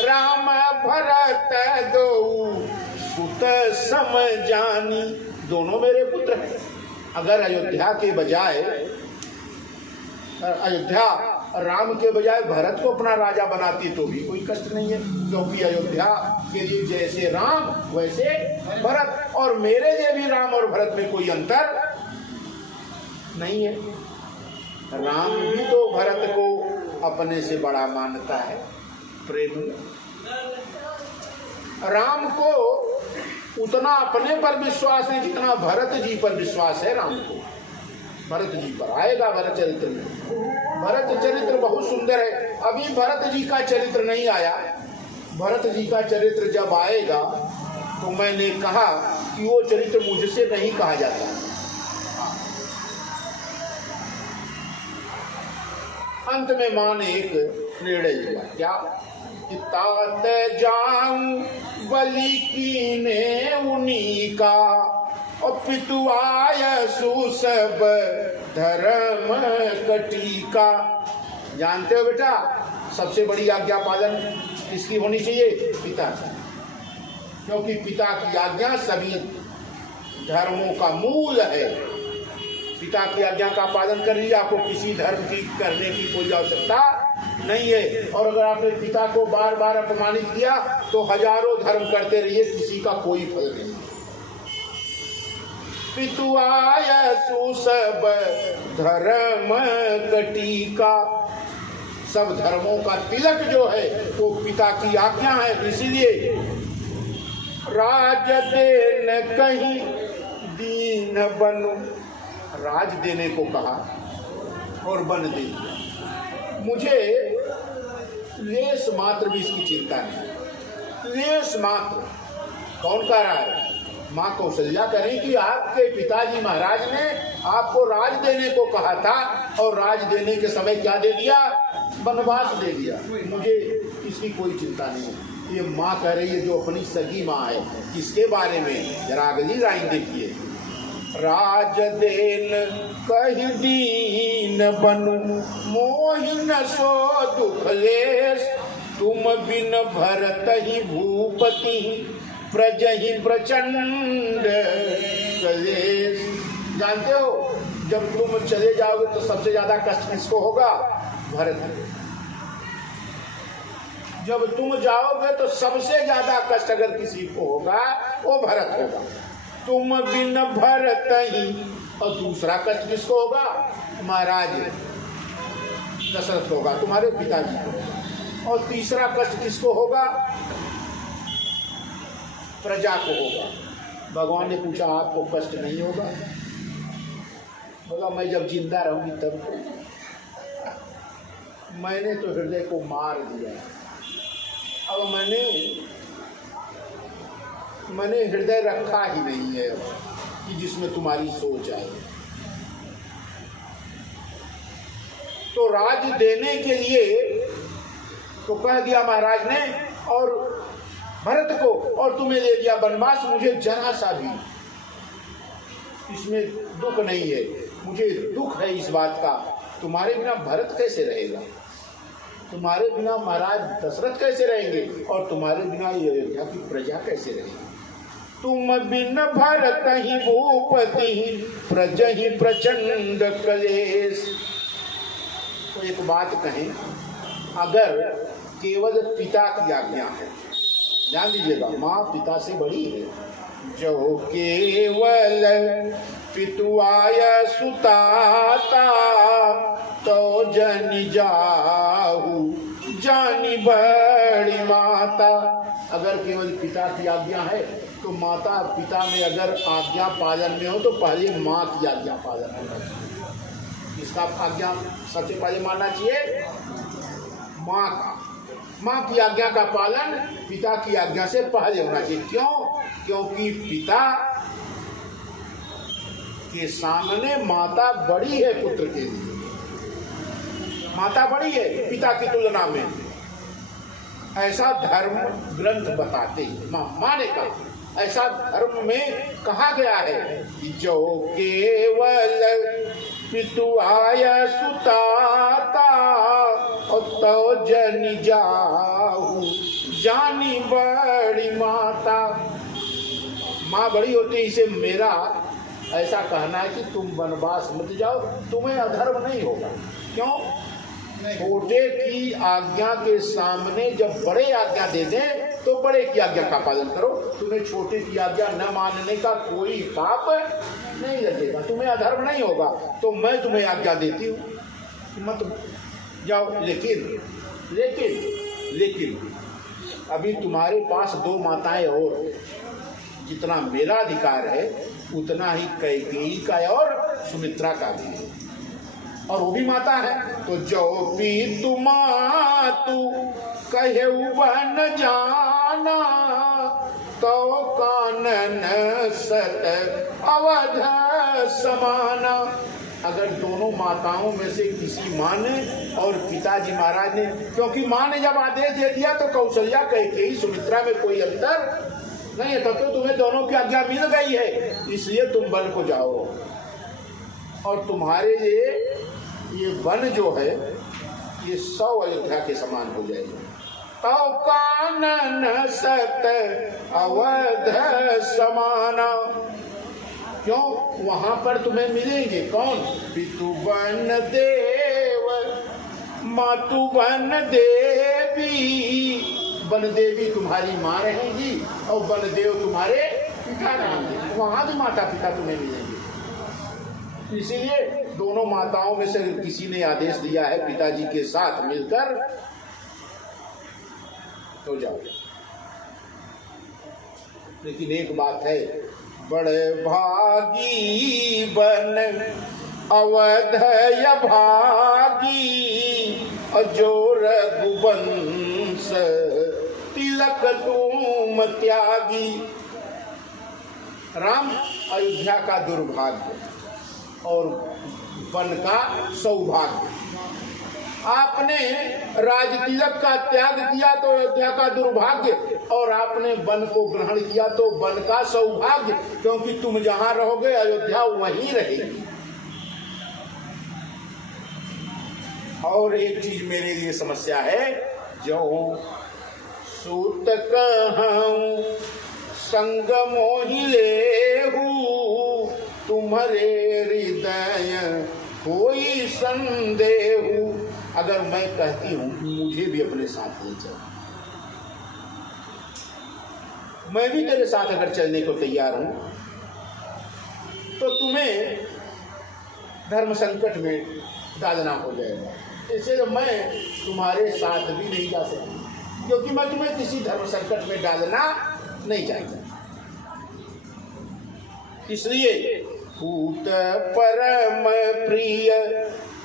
राम भरत दो सुत समझानी, दोनों मेरे पुत्र हैं। अगर अयोध्या के बजाय राम के बजाय भरत को अपना राजा बनाती तो भी कोई कष्ट नहीं है, क्योंकि अयोध्या के लिए जैसे राम वैसे भरत, और मेरे लिए भी राम और भरत में कोई अंतर नहीं है। राम भी तो भरत को अपने से बड़ा मानता है प्रेम। राम को उतना अपने पर विश्वास है जितना भरत जी पर विश्वास है राम को। भरत जी पर आएगा भरत चरित्र में। भरत चरित्र बहुत सुंदर है। अभी भरत जी का चरित्र नहीं आया। भरत जी का चरित्र जब आएगा तो मैंने कहा कि वो चरित्र मुझसे नहीं कहा जाता। अंत में मां ने एक निर्णय लिया, क्या कि तात जाऊं बलि कीने उन्हीं का, और पितुआय सुसब धर्म कटीका। जानते हो बेटा, सबसे बड़ी आज्ञा पालन किसकी होनी चाहिए? पिता की, क्योंकि पिता की आज्ञा सभी धर्मों का मूल है। पिता की आज्ञा का पालन कर लीजिए, आपको किसी धर्म की करने की कोई आवश्यकता नहीं है। और अगर आपने पिता को बार बार अपमानित किया तो हजारों धर्म करते रहिए, किसी का कोई फल नहीं। पितुआय सुसब धर्म कटीका, सब धर्मों का तिलक जो है वो पिता की आज्ञा है। इसीलिए राज देन कहीं दीन बनु, राज देने को कहा और बन दे दिया। मुझे लेस मात्र भी इसकी चिंता नहीं, लेस मात्र। कौन कह रहा है? माँ कौशल्या कह रही कि आपके पिताजी महाराज ने आपको राज देने को कहा था और राज देने के समय क्या दे दिया? वनवास दे दिया। मुझे इसकी कोई चिंता नहीं है। ये माँ कह रही है जो अपनी सगी माँ है। किसके बारे में? जरा अगली लाइन देखिए, राज देन कहि दीन बनु मोहिन सो दुख लेस, तुम बिन भरत ही भूपति प्रजहि प्रचंड कलेश। जानते हो, जब तुम चले जाओगे तो सबसे ज्यादा कष्ट किसको होगा? भरत। जब तुम जाओगे तो सबसे ज्यादा कष्ट अगर किसी को होगा वो भरत होगा। तुम बिन भरत ही, और दूसरा कष्ट किसको होगा? महाराज दशरथ होगा, तुम्हारे पिताजी को। और तीसरा कष्ट किसको होगा? प्रजा को होगा। भगवान ने पूछा आपको कष्ट नहीं होगा? बोला मैं जब जिंदा रहूंगी तब। मैंने तो हृदय को मार दिया, अब मैंने हृदय रखा ही नहीं है कि जिसमें तुम्हारी सोच आए। तो राज देने के लिए तो कह दिया महाराज ने और भरत को, और तुम्हें ले दिया वनवास। मुझे जरा सा भी इसमें दुख नहीं है। मुझे दुख है इस बात का, तुम्हारे बिना भरत कैसे रहेगा? तुम्हारे बिना महाराज दशरथ कैसे रहेंगे? और तुम्हारे बिना ये अयोध्या की प्रजा कैसे रहेगी? तुम बिन भरत ही भूपति प्रजहि प्रचंड कलेश। तो एक बात कहें, अगर केवल पिता की आज्ञा है, ध्यान दीजिएगा, माँ पिता से बड़ी है। जो केवल पितुआय सुताता तो जन जाहु जानी बड़ी माता। अगर केवल पिता की आज्ञा है तो माता पिता में अगर आज्ञा पालन में हो तो पहले माँ की आज्ञा पालन होना चाहिए। इसका आज्ञा सबसे पहले मानना चाहिए माँ का। माँ की आज्ञा का पालन पिता की आज्ञा से पहले होना चाहिए। क्यों? क्योंकि पिता के सामने माता बड़ी है पुत्र के लिए। माता बड़ी है पिता की तुलना में, ऐसा धर्म ग्रंथ बताते हैं। माँ ने कहा, ऐसा धर्म में कहा गया है कि जो केवल पितुआय सुताता तो जन जाहु जानी बड़ी माता। माँ बड़ी होती, इसे मेरा ऐसा कहना है कि तुम वनवास मत जाओ, तुम्हें अधर्म नहीं होगा। क्यों? छोटे की आज्ञा के सामने जब बड़े आज्ञा दे दें तो बड़े की आज्ञा का पालन करो। तुम्हें छोटे की आज्ञा न मानने का कोई पाप नहीं लगेगा, तुम्हें अधर्म नहीं होगा। तो मैं तुम्हें आज्ञा देती हूँ मत जाओ। लेकिन अभी तुम्हारे पास दो माताएं और, जितना मेरा अधिकार है उतना ही कैकेयी का और सुमित्रा का भी है, और वो भी माता है। तो जो भी तुमा तू कहे बन जाना तो कानन सत अवध समाना। अगर दोनों माताओं में से किसी माँ ने और पिताजी महाराज ने, क्योंकि माँ ने जब आदेश दे दिया तो कौशल्या कैकेयी सुमित्रा में कोई अंतर नहीं है, तब तो तुम्हें दोनों की आज्ञा मिल गई है, इसलिए तुम वन को जाओ। और तुम्हारे लिए ये वन जो है ये 100 अयोध्या के समान हो जाएगा। तो कानन सत अवध समाना। क्यों? वहां पर तुम्हें मिलेंगे कौन? पितु वन देव मातु वन देवी। वन देवी तुम्हारी माँ रहेंगी और वन देव तुम्हारे पिता रहेंगे। वहां भी माता पिता तुम्हें मिलेंगे। इसीलिए दोनों माताओं में से किसी ने आदेश दिया है पिताजी के साथ मिलकर तो जाओ। लेकिन एक बात है, बड़े भागी बन अवधय भागी जो रघुवंश तिलक तुम त्यागी। राम अयोध्या का दुर्भाग्य और वन का सौभाग्य। आपने राज तिलक का त्याग किया तो अयोध्या का दुर्भाग्य, और आपने वन को ग्रहण किया तो वन का सौभाग्य, क्योंकि तुम जहां रहोगे अयोध्या वहीं रहेगी। और एक चीज मेरे लिए समस्या है, जो सूत कहूं संग मोहि लेहू तुम्हारे हृदय कोई संदेहू। अगर मैं कहती हूं मुझे भी अपने साथ ले चल, मैं भी तेरे साथ अगर चलने को तैयार हूं, तो तुम्हें धर्म संकट में डालना हो जाएगा। इसलिए मैं तुम्हारे साथ भी नहीं जा सकती, क्योंकि मैं तुम्हें किसी धर्म संकट में डालना नहीं चाहता। इसलिए पूत परम प्रिय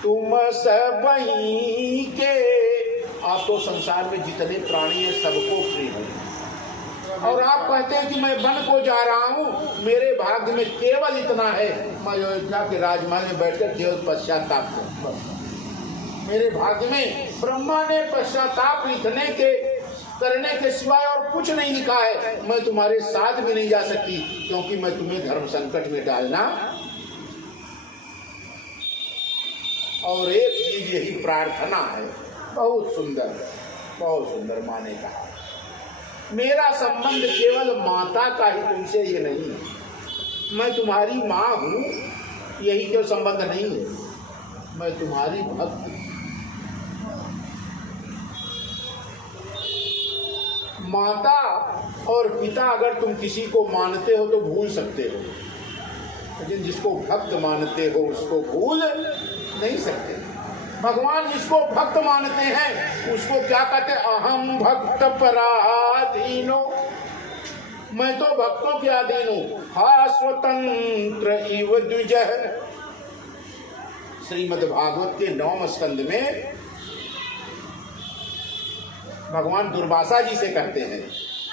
तुम सबही के। आप तो संसार में जितने प्राणी हैं सबको प्रिय हैं, और आप कहते हैं कि मैं वन को जा रहा हूँ, मेरे भाग्य में केवल इतना है, मैं अयोध्या के राजमहल में बैठकर केवल पश्चाताप करूं। मेरे भाग्य में ब्रह्मा ने पश्चाताप लिखने के करने के सिवाय और कुछ नहीं लिखा है। मैं तुम्हारे साथ भी नहीं जा सकती, क्योंकि मैं तुम्हें धर्म संकट में डालना। और एक चीज यही प्रार्थना है, बहुत सुंदर माँ ने कहा, मेरा संबंध केवल माता का ही तुमसे ये नहीं है। मैं तुम्हारी माँ हूँ, यही केवल संबंध नहीं है, मैं तुम्हारी भक्त। माता और पिता अगर तुम किसी को मानते हो तो भूल सकते हो, लेकिन जिसको भक्त मानते हो उसको भूल नहीं सकते। भगवान जिसको भक्त मानते हैं उसको क्या कहते? अहम भक्त पराधीनो। मैं तो भक्तों के अधीन हूँ। हा स्वतंत्र इव द्विजः। श्रीमद् भागवत के 9वें स्कंद में भगवान दुर्वासा जी से कहते हैं,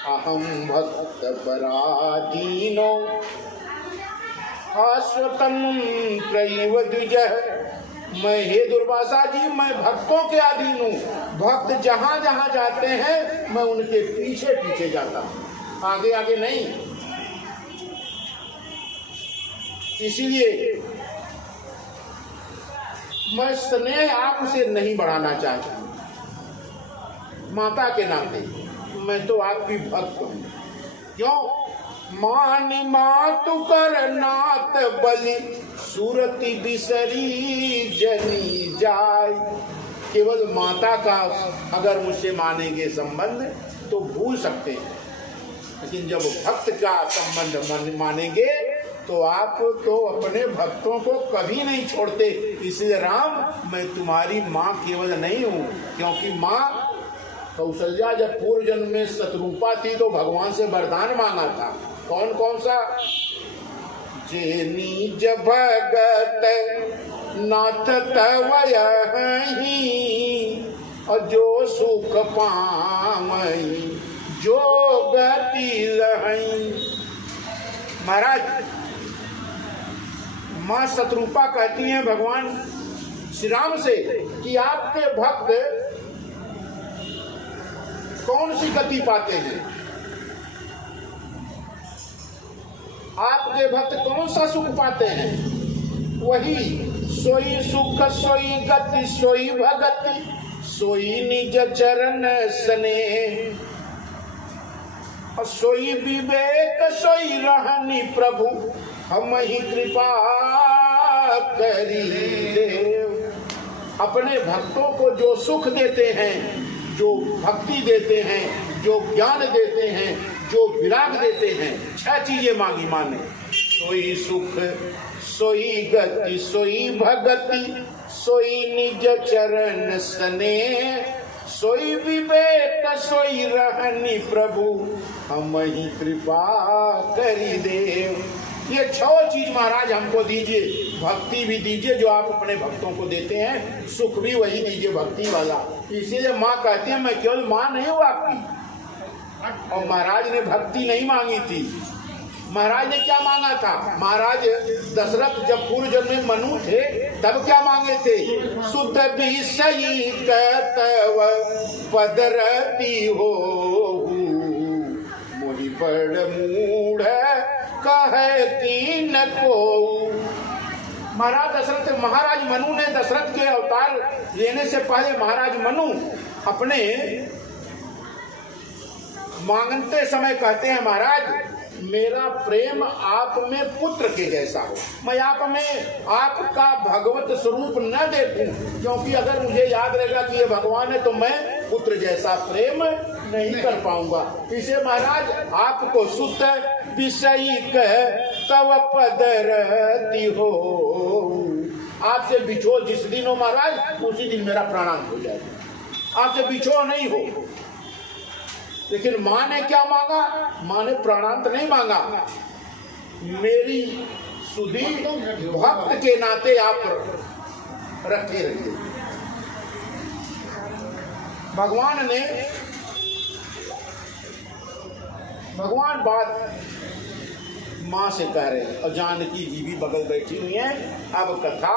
अहम भक्त पराधीनो स्वतंत्र इव द्विजः। मैं, हे दुर्वासा जी, मैं भक्तों के अधीन हूँ। भक्त जहां जहां जाते हैं मैं उनके पीछे पीछे जाता हूँ, आगे आगे नहीं। इसीलिए मैं स्नेह आपसे नहीं बढ़ाना चाहता हूँ। माता के नाते मैं तो आपकी भक्त हूँ। क्यों? मानी मातु कर नात बलि सूरति बिसरी जनी जाय। केवल माता का अगर मुझसे मानेंगे संबंध तो भूल सकते हैं, लेकिन जब भक्त का संबंध मानेंगे तो आप तो अपने भक्तों को कभी नहीं छोड़ते। इसलिए राम, मैं तुम्हारी माँ केवल नहीं हूँ, क्योंकि माँ कौशल्या जब पूर्व जन्म में शत्रुपा थी तो भगवान से वरदान मांगा था। कौन कौन सा? जे निज भगत नाथ तवयहि और जो सुख पावई जो गति लहई। महाराज, माँ शत्रुपा कहती हैं भगवान श्री राम से कि आपके भक्त कौन सी गति पाते हैं, आपके भक्त कौन सा सुख पाते हैं। वही सोई सुख सोई गति सोई भगति सोई निज चरण स्नेह, सोई विवेक सोई रहनी प्रभु हम ही कृपा करी देव। अपने भक्तों को जो सुख देते हैं, जो भक्ति देते हैं, जो ज्ञान देते हैं, जो विराग देते हैं, 6 चीजें मांगी माँ ने। सोई सुख सोई गति सोई भगति सोई निज चरण स्नेह, सोई विवेक सोई रहनी प्रभु हम ही कृपा करी देव। ये 6 चीज महाराज हमको दीजिए, भक्ति भी दीजिए जो आप अपने भक्तों को देते हैं, सुख भी वही दीजिए भक्ति वाला। इसीलिए माँ कहती है मैं केवल माँ नहीं हूँ आपकी। और महाराज ने भक्ति नहीं मांगी थी, महाराज ने क्या मांगा था। महाराज दशरथ जब पूर्व जन्म में मनु थे तब क्या मांगे थे, सुध भी सही कहतव पदरती हो मोहि बड़ मूढ़ कहती न को। महाराज दशरथ, महाराज मनु ने दशरथ के अवतार लेने से पहले महाराज मनु अपने मांगते समय कहते हैं महाराज मेरा प्रेम आप में पुत्र के जैसा हो, मैं आप में आपका भगवत स्वरूप न देखूं, क्योंकि अगर मुझे याद रहेगा कि ये भगवान है तो मैं पुत्र जैसा प्रेम नहीं कर पाऊंगा। इसे महाराज आपको शुद्ध विषयी कह तव पदरती हो, आपसे बिछो जिस दिन हो महाराज उसी दिन मेरा प्राणांत हो जाएगा, आपसे बिछो नहीं हो। लेकिन माँ ने क्या मांगा, माँ ने प्राणांत नहीं मांगा, मेरी सुधी भक्त के नाते आप रखे रहिए। भगवान बात माँ से कह रहे हैं और जानकी जी भी बगल बैठी हुई हैं। अब कथा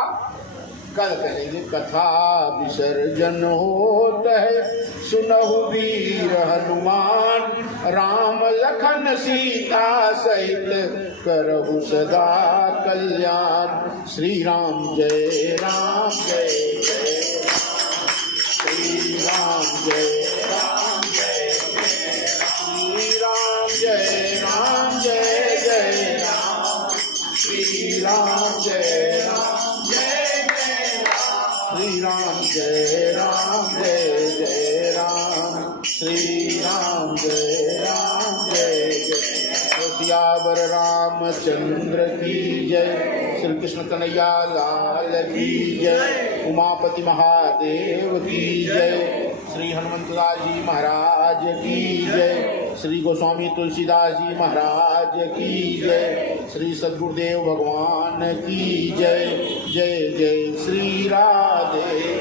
कल कहेंगे। कथा विसर्जन होत है सुनहु वीर हनुमान, राम लखन सीता सहित करहु सदा कल्याण। श्री राम जय राम जय जय राम, श्री राम जय राम जय जय श्री राम जय राम जय जय राम, श्री राम जय राम जय जय राम, श्री राम जय राम जय जय राम, श्री राम जय राम जय जय। सियावर रामचंद्र की जय, श्री कृष्ण कन्हैया लाल की जय, उमापति महादेव की जय, श्री हनुमंतलाल जी महाराज की जय, श्री गोस्वामी तुलसीदास जी महाराज की जय, श्री सद्गुरुदेव भगवान की जय। जय जय श्री राधे।